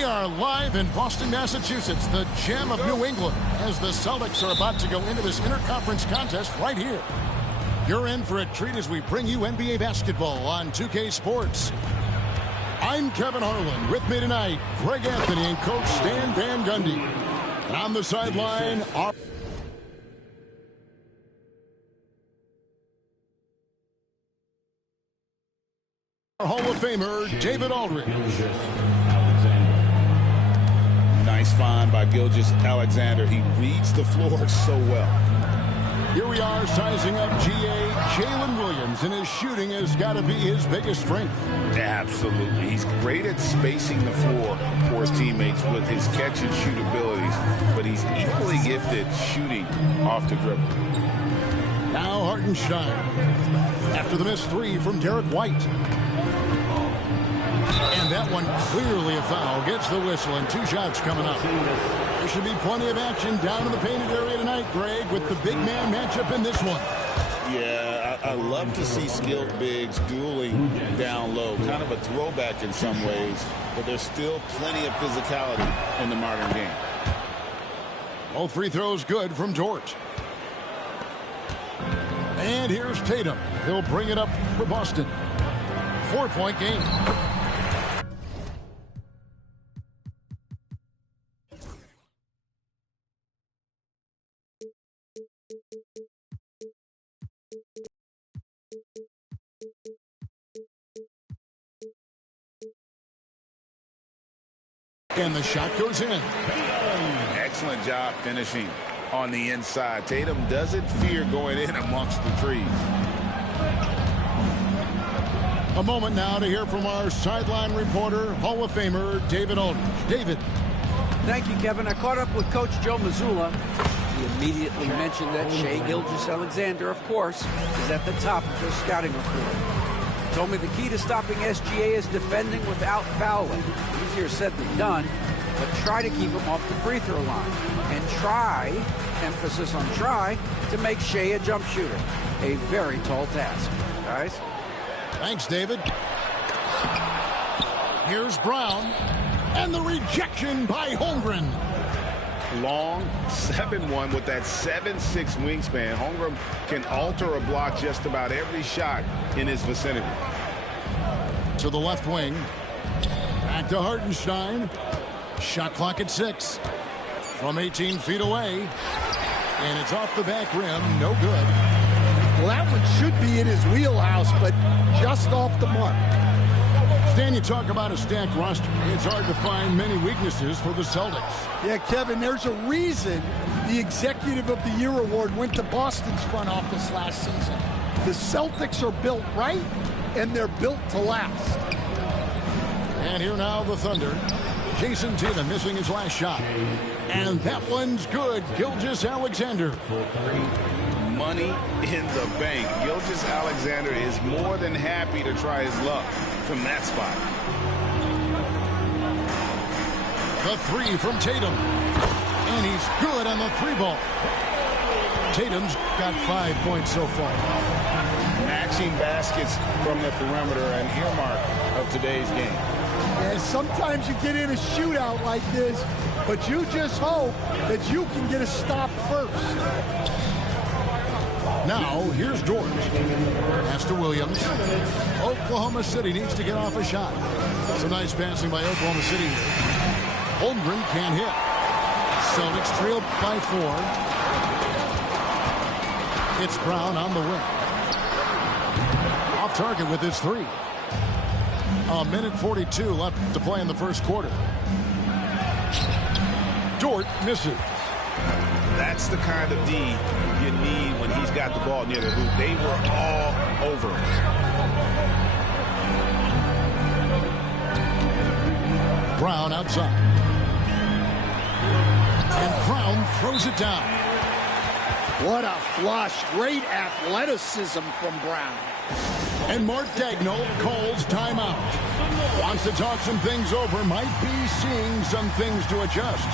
are live in Boston, Massachusetts, the gem of New England, as the Celtics are about to go into this interconference contest right here. You're in for a treat as we bring you NBA basketball on 2K Sports. I'm Kevin Harlan. With me tonight, Greg Anthony and Coach Stan Van Gundy. And on the sideline, our Hall of Famer, David Aldridge. Nice find by Gilgeous-Alexander. He reads the floor so well. Here we are sizing up GA Jalen Williams, and his shooting has got to be his biggest strength. Absolutely. He's great at spacing the floor for his teammates with his catch and shoot abilities, but he's equally gifted shooting off the dribble. Now Hartenstein. After the missed three from Derek White. And that one clearly a foul. Gets the whistle, and 2 shots coming up. There should be plenty of action down in the painted area tonight, Greg, with the big man matchup in this one. Yeah, I love to see skilled bigs dueling down low. Kind of a throwback in some ways, but there's still plenty of physicality in the modern game. All free throws good from Dort. And here's Tatum. He'll bring it up for Boston. 4-point game. And the shot goes in. Excellent job finishing on the inside. Tatum doesn't fear going in amongst the trees. A moment now to hear from our sideline reporter, Hall of Famer David Aldridge. David. Thank you, Kevin. I caught up with Coach Joe Mazzulla. He immediately mentioned that Shai Gilgeous-Alexander, of course, is at the top of their scouting report. Told me the key to stopping SGA is defending without fouling. Easier said than done, but try to keep him off the free throw line. And try, emphasis on try, to make Shai a jump shooter. A very tall task. Guys? Thanks, David. Here's Brown. And the rejection by Holmgren. Long 7-1 with that 7'6" wingspan. Holmgren can alter a block just about every shot in his vicinity. To the left wing. Back to Hartenstein. Shot clock at 6. From 18 feet away. And it's off the back rim. No good. Well, that one should be in his wheelhouse, but just off the mark. Stan, you talk about a stacked roster. It's hard to find many weaknesses for the Celtics. Yeah, Kevin, there's a reason the Executive of the Year award went to Boston's front office last season. The Celtics are built right, and they're built to last. And here now the Thunder. Jason Tatum missing his last shot. And that one's good. Gilgeous-Alexander. Money in the bank. Gilgeous-Alexander is more than happy to try his luck from that spot. The three from Tatum. And he's good on the 3-ball. Tatum's got 5 points so far. Matching baskets from the perimeter, an earmark of today's game. Yeah, sometimes you get in a shootout like this, but you just hope that you can get a stop first. Now, here's Dort. Pass to Williams. Oklahoma City needs to get off a shot. Some nice passing by Oklahoma City here. Holmgren can't hit. Celtics trail by 4. It's Brown on the wing. Off target with his 3. A minute 42 left to play in the first quarter. Dort misses. That's the kind of D you need when he's got the ball near the hoop. They were all over him. Brown outside. And Brown throws it down. What a flush. Great athleticism from Brown. And Mark Daigneault calls timeout. Wants to talk some things over. Might be seeing some things to adjust.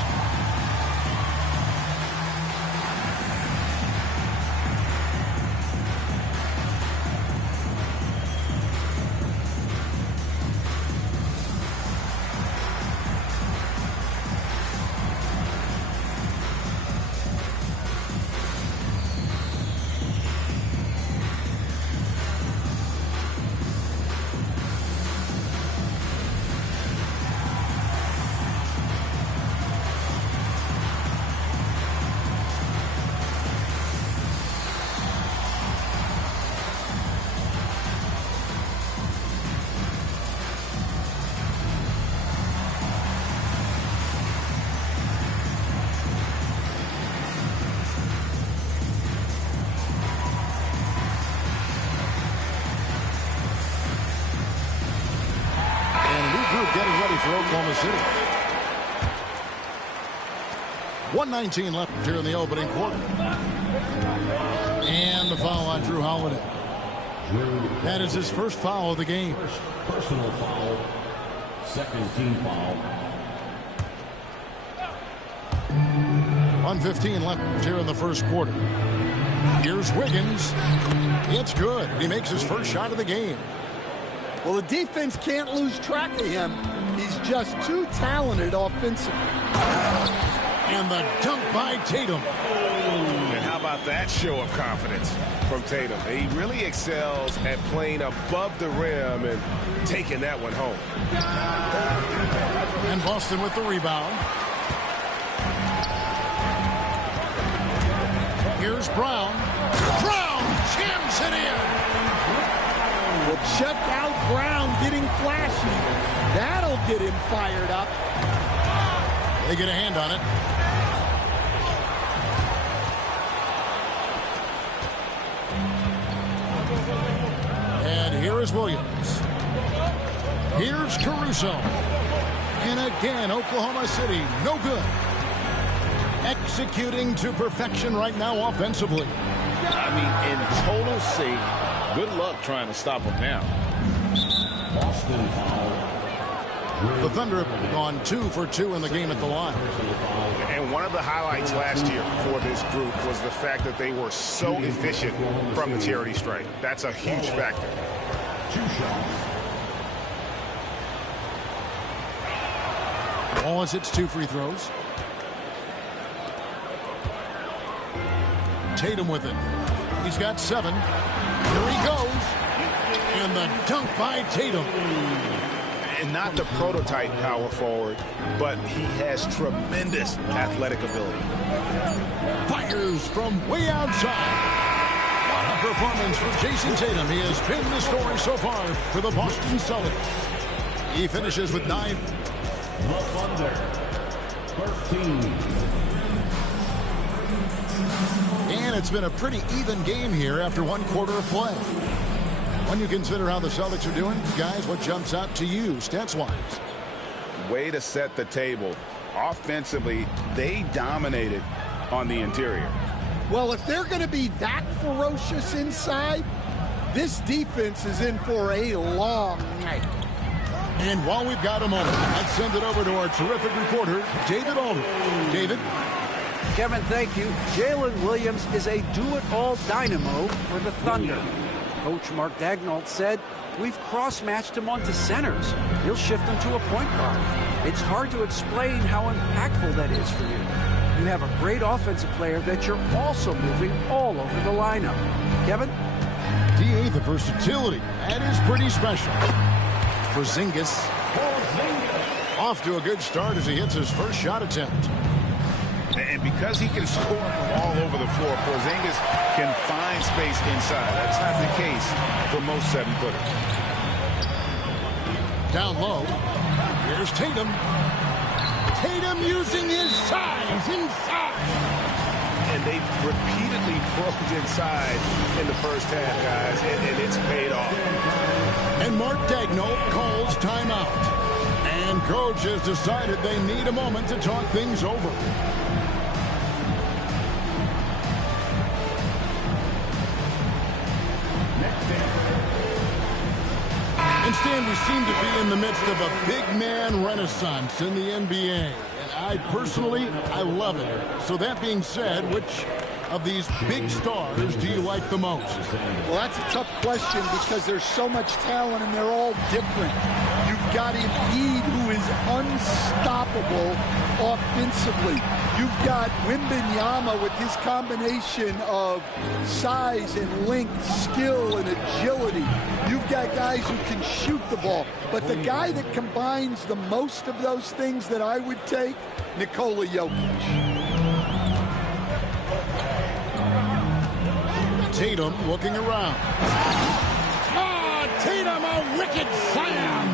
group getting ready for Oklahoma City. 1:19 left here in the opening quarter. And the foul on Drew Holiday. That is his first foul of the game. First personal foul. Second team foul. 1:15 left here in the first quarter. Here's Wiggins. It's good. He makes his first shot of the game. Well, the defense can't lose track of him. He's just too talented offensively. And the dunk by Tatum. And how about that show of confidence from Tatum? He really excels at playing above the rim and taking that one home. And Boston with the rebound. Here's Brown. Brown jams it in. Well, check out Brown getting flashy. That'll get him fired up. They get a hand on it. And here is Williams. Here's Caruso. And again, Oklahoma City, no good. Executing to perfection right now offensively. I mean, in total sake, good luck trying to stop him now. Boston foul. The Thunder have gone 2 for 2 in the game at the line. And one of the highlights last year for this group was the fact that they were so efficient from the charity stripe. That's a huge factor. 2 shots. Wallace hits 2 free throws. Tatum with it. He's got 7. Here he goes. And the dunk by Tatum. And not the prototype power forward, but he has tremendous athletic ability. Fires from way outside. What a performance from Jason Tatum. He has been the story so far for the Boston Celtics. He finishes with 9. The Thunder. 13. And it's been a pretty even game here after 1 quarter of play. When you consider how the Celtics are doing, guys, what jumps out to you, stats-wise? Way to set the table. Offensively, they dominated on the interior. Well, if they're going to be that ferocious inside, this defense is in for a long night. And while we've got a moment, let's send it over to our terrific reporter, David Aldridge. David? Kevin, thank you. Jalen Williams is a do-it-all dynamo for the Thunder. Coach Mark Daigneault said, we've cross-matched him onto centers. He'll shift him to a point guard. It's hard to explain how impactful that is for you. You have a great offensive player that you're also moving all over the lineup. Kevin? DA, the versatility. That is pretty special. Porzingis off to a good start as he hits his first shot attempt. And because he can score from all over the floor, Porzingis can find space inside. That's not the case for most 7-footers. Down low. Here's Tatum. Tatum using his size inside. And they've repeatedly probed inside in the first half, guys, and it's paid off. And Mark Daigneault calls timeout. And coach has decided they need a moment to talk things over. Instead, we seem to be in the midst of a big man renaissance in the NBA. And I personally love it. So that being said, which of these big stars do you like the most? Well, that's a tough question because there's so much talent and they're all different. You've got Embiid, who is unstoppable offensively. You've got Wembanyama with his combination of size and length, skill and agility. You've got guys who can shoot the ball. But the guy that combines the most of those things that I would take, Nikola Jokic. Tatum looking around. Tatum, a wicked slam.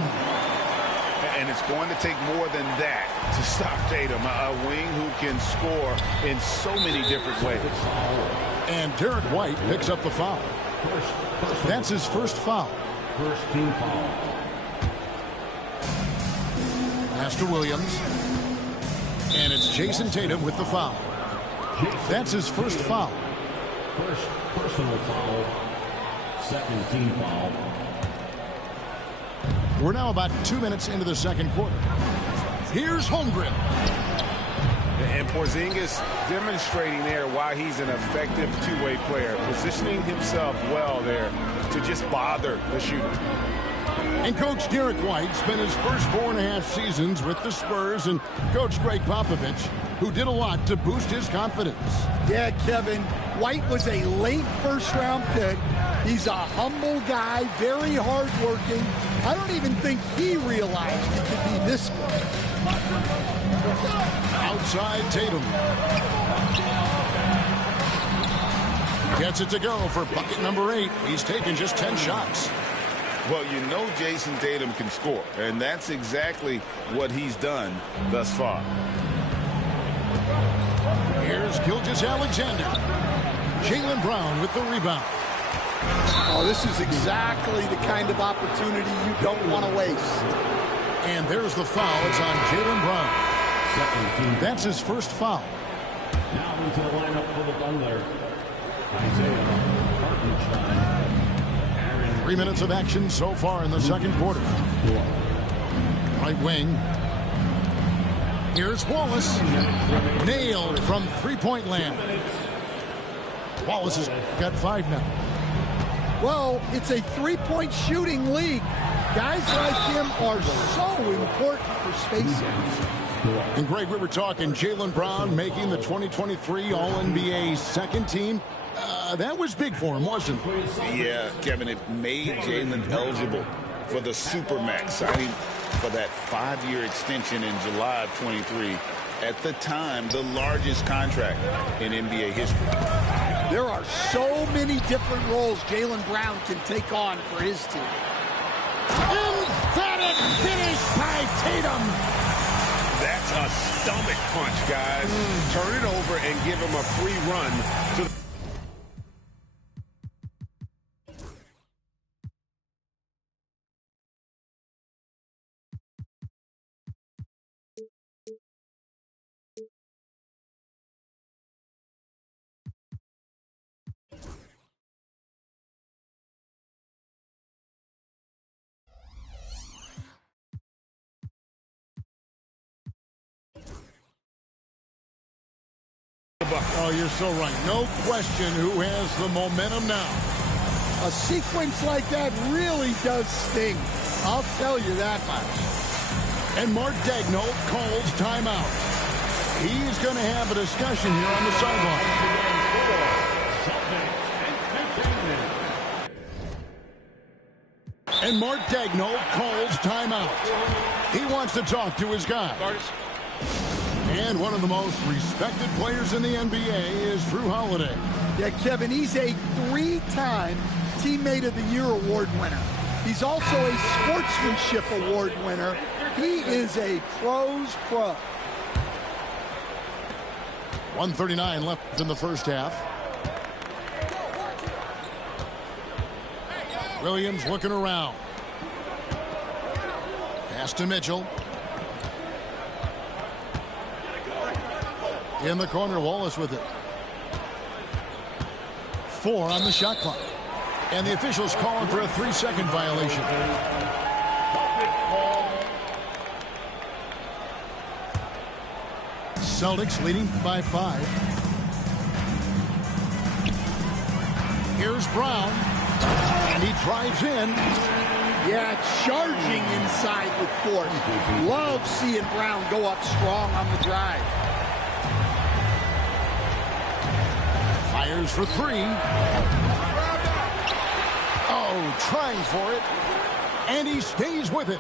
And it's going to take more than that to stop Tatum, a wing who can score in so many different ways. And Derek White picks up the foul. That's his first foul. First team foul. Pass to Williams. And it's Jason Tatum with the foul. That's his first foul. First personal foul. Second team foul. We're now about 2 minutes into the second quarter. Here's Holmgren. And Porzingis demonstrating there why he's an effective two-way player, positioning himself well there to just bother the shooter. And Coach Derek White spent his first 4.5 seasons with the Spurs, and Coach Greg Popovich, who did a lot to boost his confidence. Yeah, Kevin, White was a late first-round pick. He's a humble guy, very hardworking. I don't even think he realized he could be this good. Outside Tatum. Gets it to go for bucket number 8. He's taken just 10 shots. Well, you know Jason Tatum can score, and that's exactly what he's done thus far. Here's Gilgeous-Alexander. Jaylen Brown with the rebound. Oh, this is exactly the kind of opportunity you don't want to waste. And there's the foul. It's on Jaylen Brown. That's his first foul. Now into the lineup for the Thunder. Isaiah Hartenstein. 3 minutes of action so far in the second quarter. Right wing. Here's Wallace. Nailed from three-point land. Wallace has got 5 now. Well, it's a three-point shooting league. Guys like him are so important for spacing. And Greg, we were talking Jaylen Brown making the 2023 All-NBA second team. That was big for him, wasn't it? Yeah, Kevin, it made Jaylen eligible for the Supermax, signing for that 5-year extension in July of 23. At the time, the largest contract in NBA history. There are so many different roles Jaylen Brown can take on for his team. Emphatic finish by Tatum. That's a stomach punch, guys. Turn it over and give him a free run to the Oh, you're so right. No question who has the momentum now. A sequence like that really does sting. I'll tell you that much. And Mark Daigneault calls timeout. He's going to have a discussion here on the sideline. And Mark Daigneault calls timeout. He wants to talk to his guys. And one of the most respected players in the NBA is Drew Holiday. Yeah, Kevin, he's a 3-time Teammate of the Year award winner. He's also a Sportsmanship Award winner. He is a pro's pro. 1:39 left in the first half. Williams looking around. Pass to Mitchell. In the corner, Wallace with it. 4 on the shot clock. And the officials calling for a 3-second violation. Celtics leading by 5. Here's Brown. And he drives in. Yeah, charging inside with force. Love seeing Brown go up strong on the drive. Fires for 3. Oh, trying for it. And he stays with it.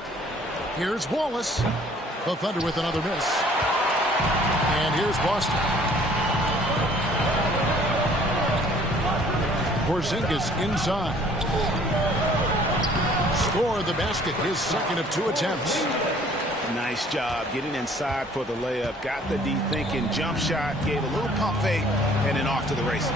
Here's Wallace. The Thunder with another miss. And here's Boston. Porzingis inside. Scored the basket, his second of 2 attempts. Nice job getting inside for the layup. Got the D thinking, jump shot, gave a little pump fake, and then off to the races.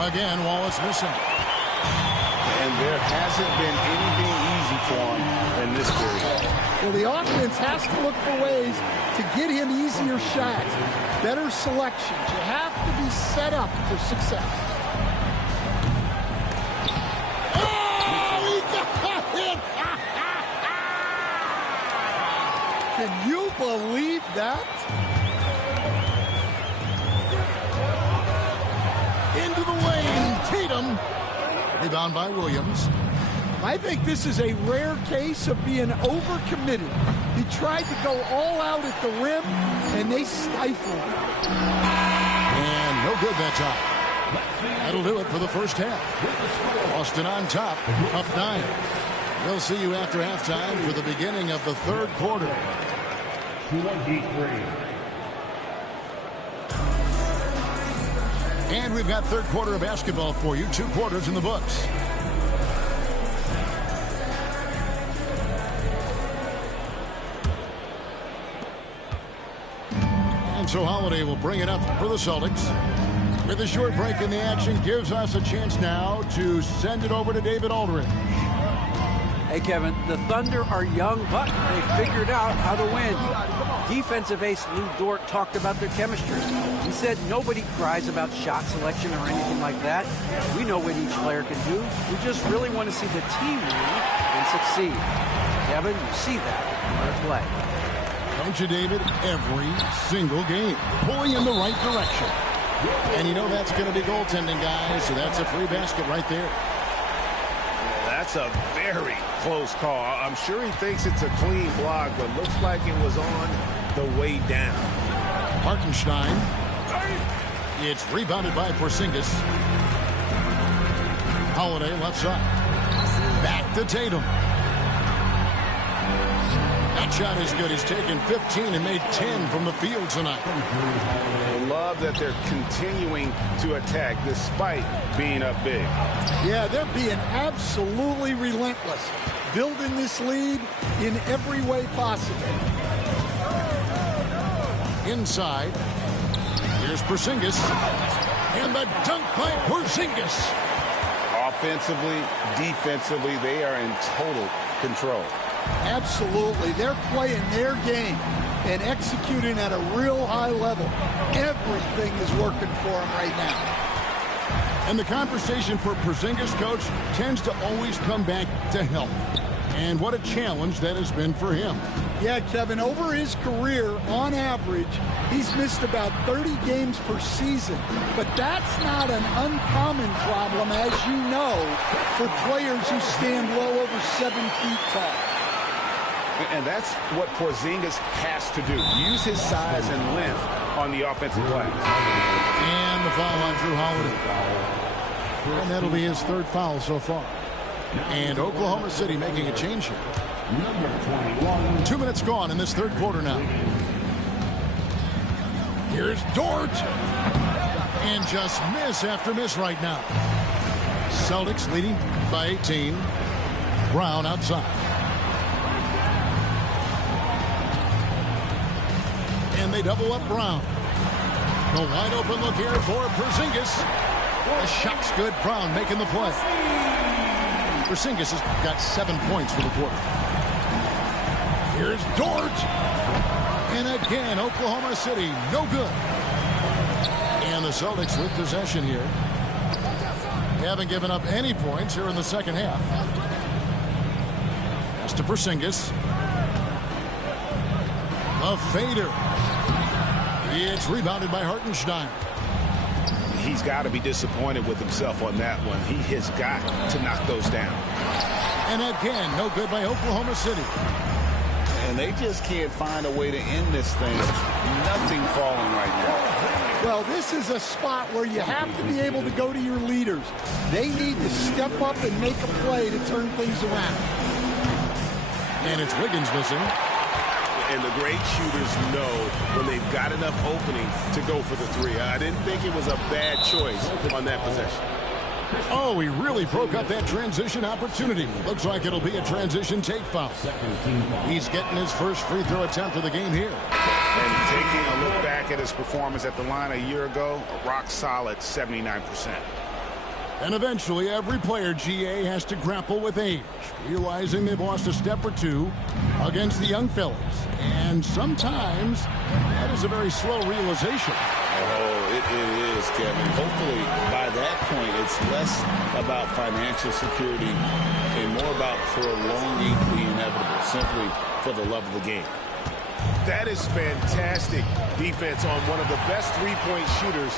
Again, Wallace missing. And there hasn't been anything easy for him in this period. Well, the offense has to look for ways to get him easier shots, better selections. You have to be set up for success. Oh, he got it! Can you believe that? Into the lane, Tatum. Rebound by Williams. I think this is a rare case of being overcommitted. He tried to go all out at the rim, and they stifled him. And no good that time. That'll do it for the first half. Boston on top, up 9. We'll see you after halftime for the beginning of the third quarter. 23. And we've got third quarter of basketball for you. 2 quarters in the books. And so Holiday will bring it up for the Celtics. With a short break in the action, gives us a chance now to send it over to David Aldridge. Hey, Kevin, the Thunder are young, but they figured out how to win. Defensive ace Lou Dort talked about their chemistry. He said nobody cries about shot selection or anything like that. We know what each player can do. We just really want to see the team win and succeed. Kevin, you see that in their play. Don't you, David? Every single game. Pulling in the right direction. And you know that's going to be goaltending, guys, so that's a free basket right there. That's a very close call. I'm sure he thinks it's a clean block, but looks like it was on the way down. Hartenstein. It's rebounded by Porzingis. Holiday left side. Back to Tatum. That shot is good. He's taken 15 and made 10 from the field tonight. I love that they're continuing to attack despite being up big. Yeah, they're being absolutely relentless, building this lead in every way possible. Inside. Here's Porzingis. And the dunk by Porzingis. Offensively, defensively, they are in total control. Absolutely. They're playing their game and executing at a real high level. Everything is working for them right now. And the conversation for Porzingis, coach, tends to always come back to health. And what a challenge that has been for him. Yeah, Kevin, over his career, on average, he's missed about 30 games per season. But that's not an uncommon problem, as you know, for players who stand well over 7 feet tall. And that's what Porzingis has to do. Use his size and length on the offensive glass. And the foul on Drew Holiday. And that'll be his 3rd foul so far. And Oklahoma City making a change here. Number 21. 2 minutes gone in this 3rd quarter now. Here's Dort. And just miss after miss right now. Celtics leading by 18. Brown outside. And they double up Brown. The wide open look here for Porzingis. The shot's good. Brown making the play. Porzingis has got 7 points for the quarter. Here's Dort. And again, Oklahoma City, no good. And the Celtics with possession here. They haven't given up any points here in the second half. Pass to Porzingis. A fader. It's rebounded by Hartenstein. He's got to be disappointed with himself on that one. He has got to knock those down. And again, no good by Oklahoma City. And they just can't find a way to end this thing. Nothing falling right now. Well, this is a spot where you have to be able to go to your leaders. They need to step up and make a play to turn things around. And it's Wiggins missing. And the great shooters know when they've got enough opening to go for the 3. I didn't think it was a bad choice on that possession. Oh, he really broke up that transition opportunity. Looks like it'll be a transition take foul. He's getting his first free throw attempt of the game here. And taking a look back at his performance at the line a year ago, a rock solid 79%. And eventually, every player, GA, has to grapple with age, realizing they've lost a step or two against the young fellas. And sometimes, that is a very slow realization. Oh, it is, Kevin. Hopefully, by that point, it's less about financial security and more about prolonging the inevitable, simply for the love of the game. That is fantastic defense on one of the best three-point shooters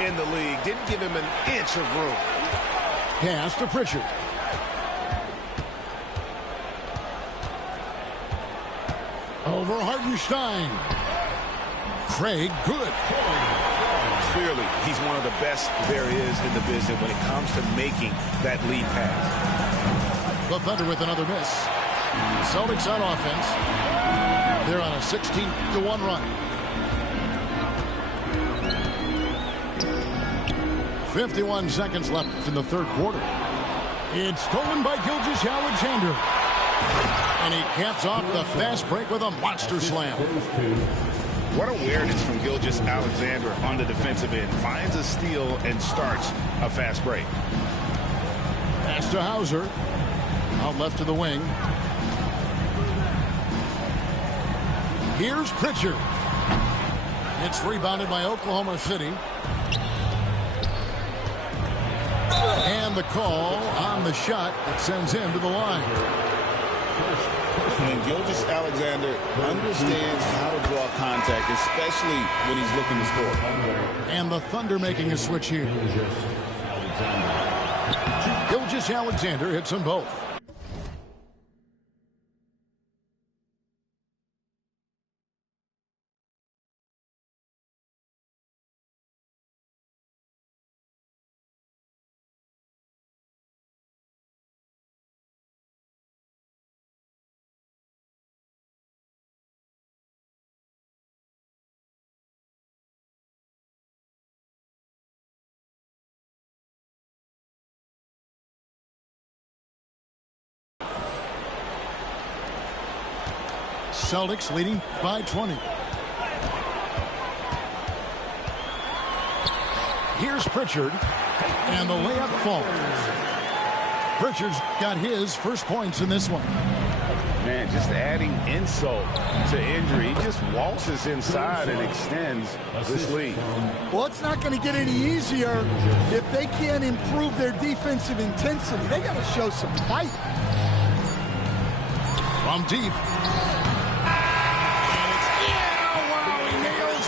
in the league. Didn't give him an inch of room. Pass to Pritchard. Over Hartenstein. Craig, good. Clearly, he's one of the best there is in the business when it comes to making that lead pass. The Thunder with another miss. Celtics on offense. They're on a 16-1 run. 51 seconds left in the third quarter. It's stolen by Gilgeous-Alexander. And he caps off the fast break with a monster slam. What awareness from Gilgeous-Alexander on the defensive end. Finds a steal and starts a fast break. Pass to Hauser. Out left to the wing. Here's Pritchard. It's rebounded by Oklahoma City. And the call on the shot that sends him to the line. And Gilgeous-Alexander understands how to draw contact, especially when he's looking to score. And the Thunder making a switch here. Gilgeous-Alexander hits them both. Celtics leading by 20. Here's Pritchard, and the layup falls. Pritchard's got his first points in this one. Man, just adding insult to injury. He just waltzes inside and extends this lead. Well, it's not going to get any easier if they can't improve their defensive intensity. They got to show some fight. From deep.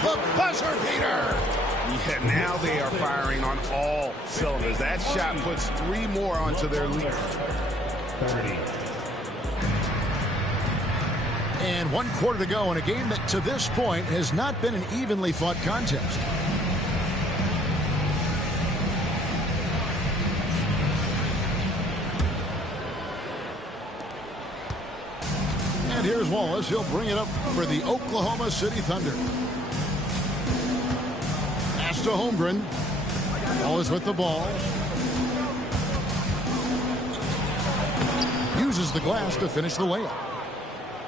The buzzer beater. Yeah, now they are firing on all cylinders. That shot puts 3 more onto their lead. 30. And 1 quarter to go in a game that to this point has not been an evenly fought contest. And here's Wallace. He'll bring it up for the Oklahoma City Thunder. To Holmgren. Wallace with the ball. Uses the glass to finish the layup.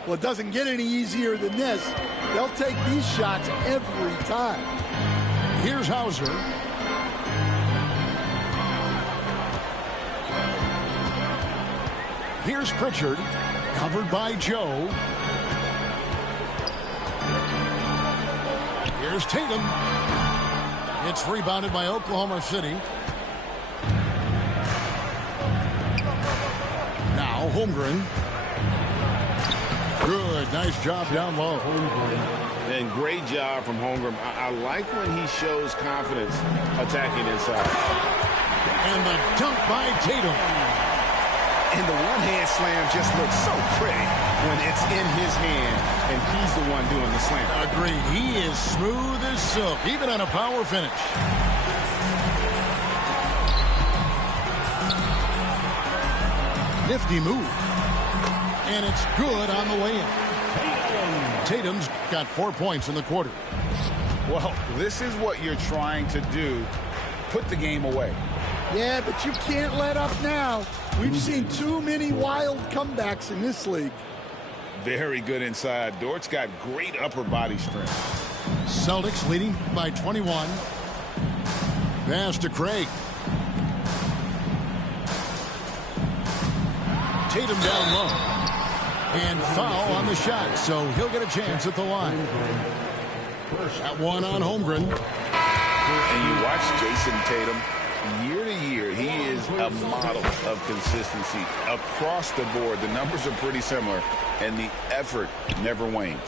Well, it doesn't get any easier than this. They'll take these shots every time. Here's Hauser. Here's Pritchard. Covered by Joe. Here's Tatum. It's rebounded by Oklahoma City. Now Holmgren. Good, nice job down low. And great job from Holmgren. I like when he shows confidence attacking inside. And the dunk by Tatum. And the one-hand slam just looks so pretty when it's in his hand and he's the one doing the slam. Agree. He is smooth as silk, even on a power finish. Nifty move. And it's good on the layup. Tatum's got 4 points in the quarter. Well, this is what you're trying to do. Put the game away. Yeah, but you can't let up now. We've seen too many wild comebacks in this league. Very good inside. Dort's got great upper body strength. Celtics leading by 21. Pass to Craig. Tatum down low. And foul on the shot, so he'll get a chance at the line. That one on Holmgren. And you watch Jason Tatum, year to year, he is a model of consistency. Across the board, the numbers are pretty similar, and the effort never wanes.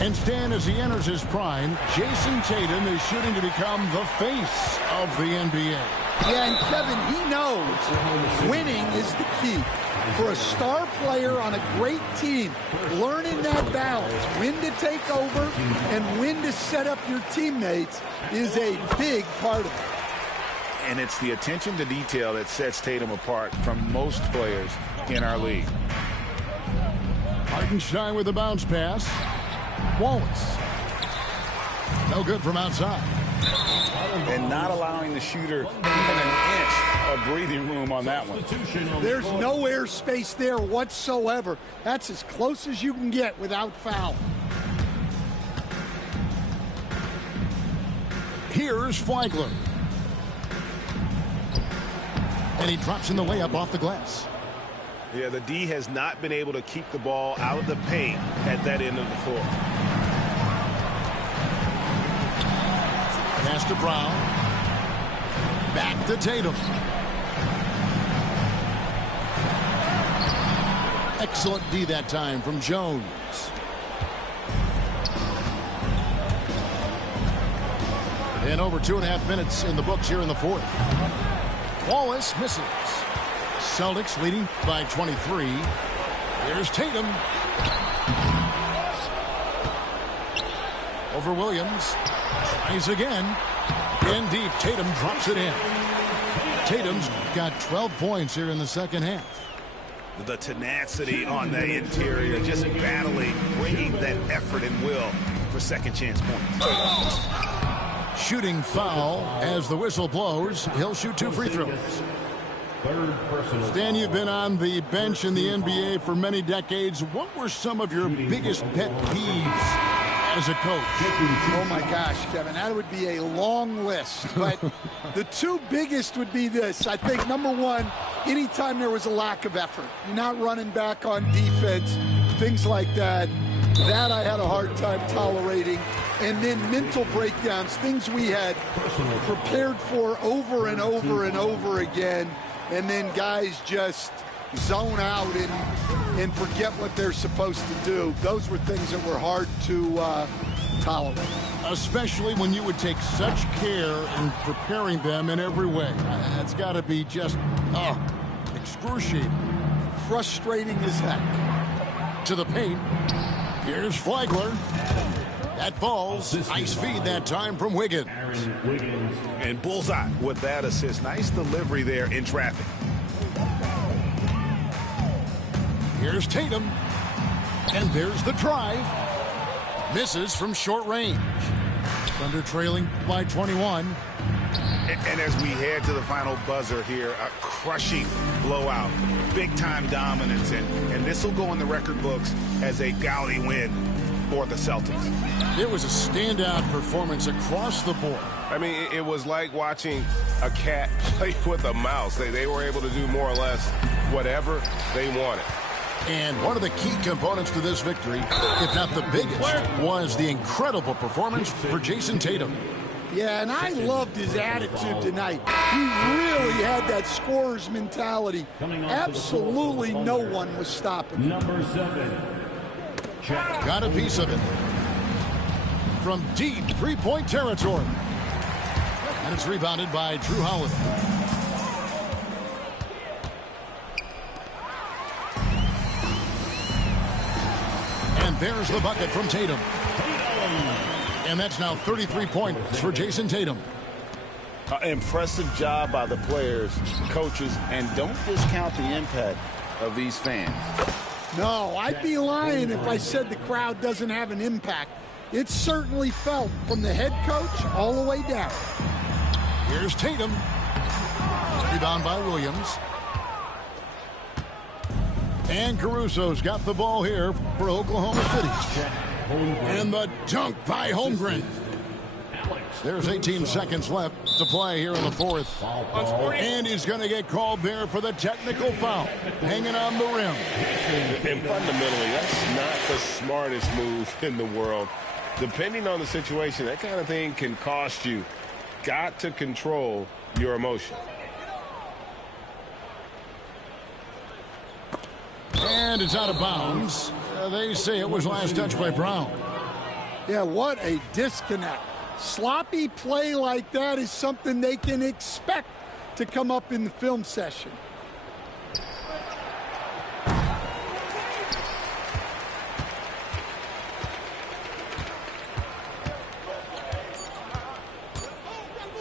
And Stan, as he enters his prime, Jason Tatum is shooting to become the face of the NBA. Yeah, and Kevin, he knows winning is the key. For a star player on a great team, learning that balance, when to take over and when to set up your teammates is a big part of it. And it's the attention to detail that sets Tatum apart from most players in our league. Hartenstein with a bounce pass. Wallace. No good from outside. And not allowing the shooter even an inch of breathing room on that one. There's no air space there whatsoever. That's as close as you can get without foul. Here's Flagler. And he drops in the layup off the glass. Yeah, the D has not been able to keep the ball out of the paint at that end of the floor. Pass to Brown. Back to Tatum. Excellent D that time from Jones. And over 2.5 minutes in the books here in the fourth. Wallace misses. Celtics leading by 23. Here's Tatum. Over Williams. Tries again. In deep. Tatum drops it in. Tatum's got 12 points here in the second half. The tenacity on the interior, just battling, bringing that effort and will for second chance points. Shooting foul as the whistle blows. He'll shoot 2 free throws. Stan, you've been on the bench in the NBA for many decades. What were some of your biggest pet peeves as a coach? Oh my gosh, Kevin, that would be a long list. But the two biggest would be this. I think number one, anytime there was a lack of effort, you're not running back on defense, things like that. That I had a hard time tolerating. And then mental breakdowns, things we had prepared for over and over and over again. And then guys just zone out and forget what they're supposed to do. Those were things that were hard to tolerate. Especially when you would take such care in preparing them in every way. That's got to be just, excruciating. Frustrating as heck. To the paint. Here's Flagler. That falls. Nice feed that time from Wiggins. And bullseye with that assist. Nice delivery there in traffic. Here's Tatum. And there's the drive. Misses from short range. Thunder trailing by 21. And as we head to the final buzzer here, a crushing blowout. Big-time dominance. And this will go in the record books as a gaudy win for the Celtics. It was a standout performance across the board. I mean, it was like watching a cat play with a mouse. They were able to do more or less whatever they wanted. And one of the key components to this victory, if not the biggest, was the incredible performance for Jason Tatum. Yeah, and I loved his attitude tonight. He really had that scorer's mentality. Absolutely no one was stopping him. Number 7. Got a piece of it. From deep three-point territory. And it's rebounded by Drew Holiday. And there's the bucket from Tatum. And that's now 33 points for Jason Tatum. Impressive job by the players, coaches, and don't discount the impact of these fans. No, I'd be lying if I said the crowd doesn't have an impact. It's certainly felt from the head coach all the way down. Here's Tatum. Rebound by Williams. And Caruso's got the ball here for Oklahoma City. And the dunk by Holmgren. There's 18 seconds left to play here in the fourth. And he's going to get called there for the technical foul. Hanging on the rim. And fundamentally, that's not the smartest move in the world. Depending on the situation, that kind of thing can cost you. Got to control your emotion. And it's out of bounds. They say it was last touched by Brown. Yeah, what a disconnect. Sloppy play like that is something they can expect to come up in the film session.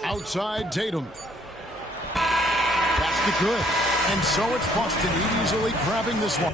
Outside Tatum. That's the good. And so it's Boston easily grabbing this one.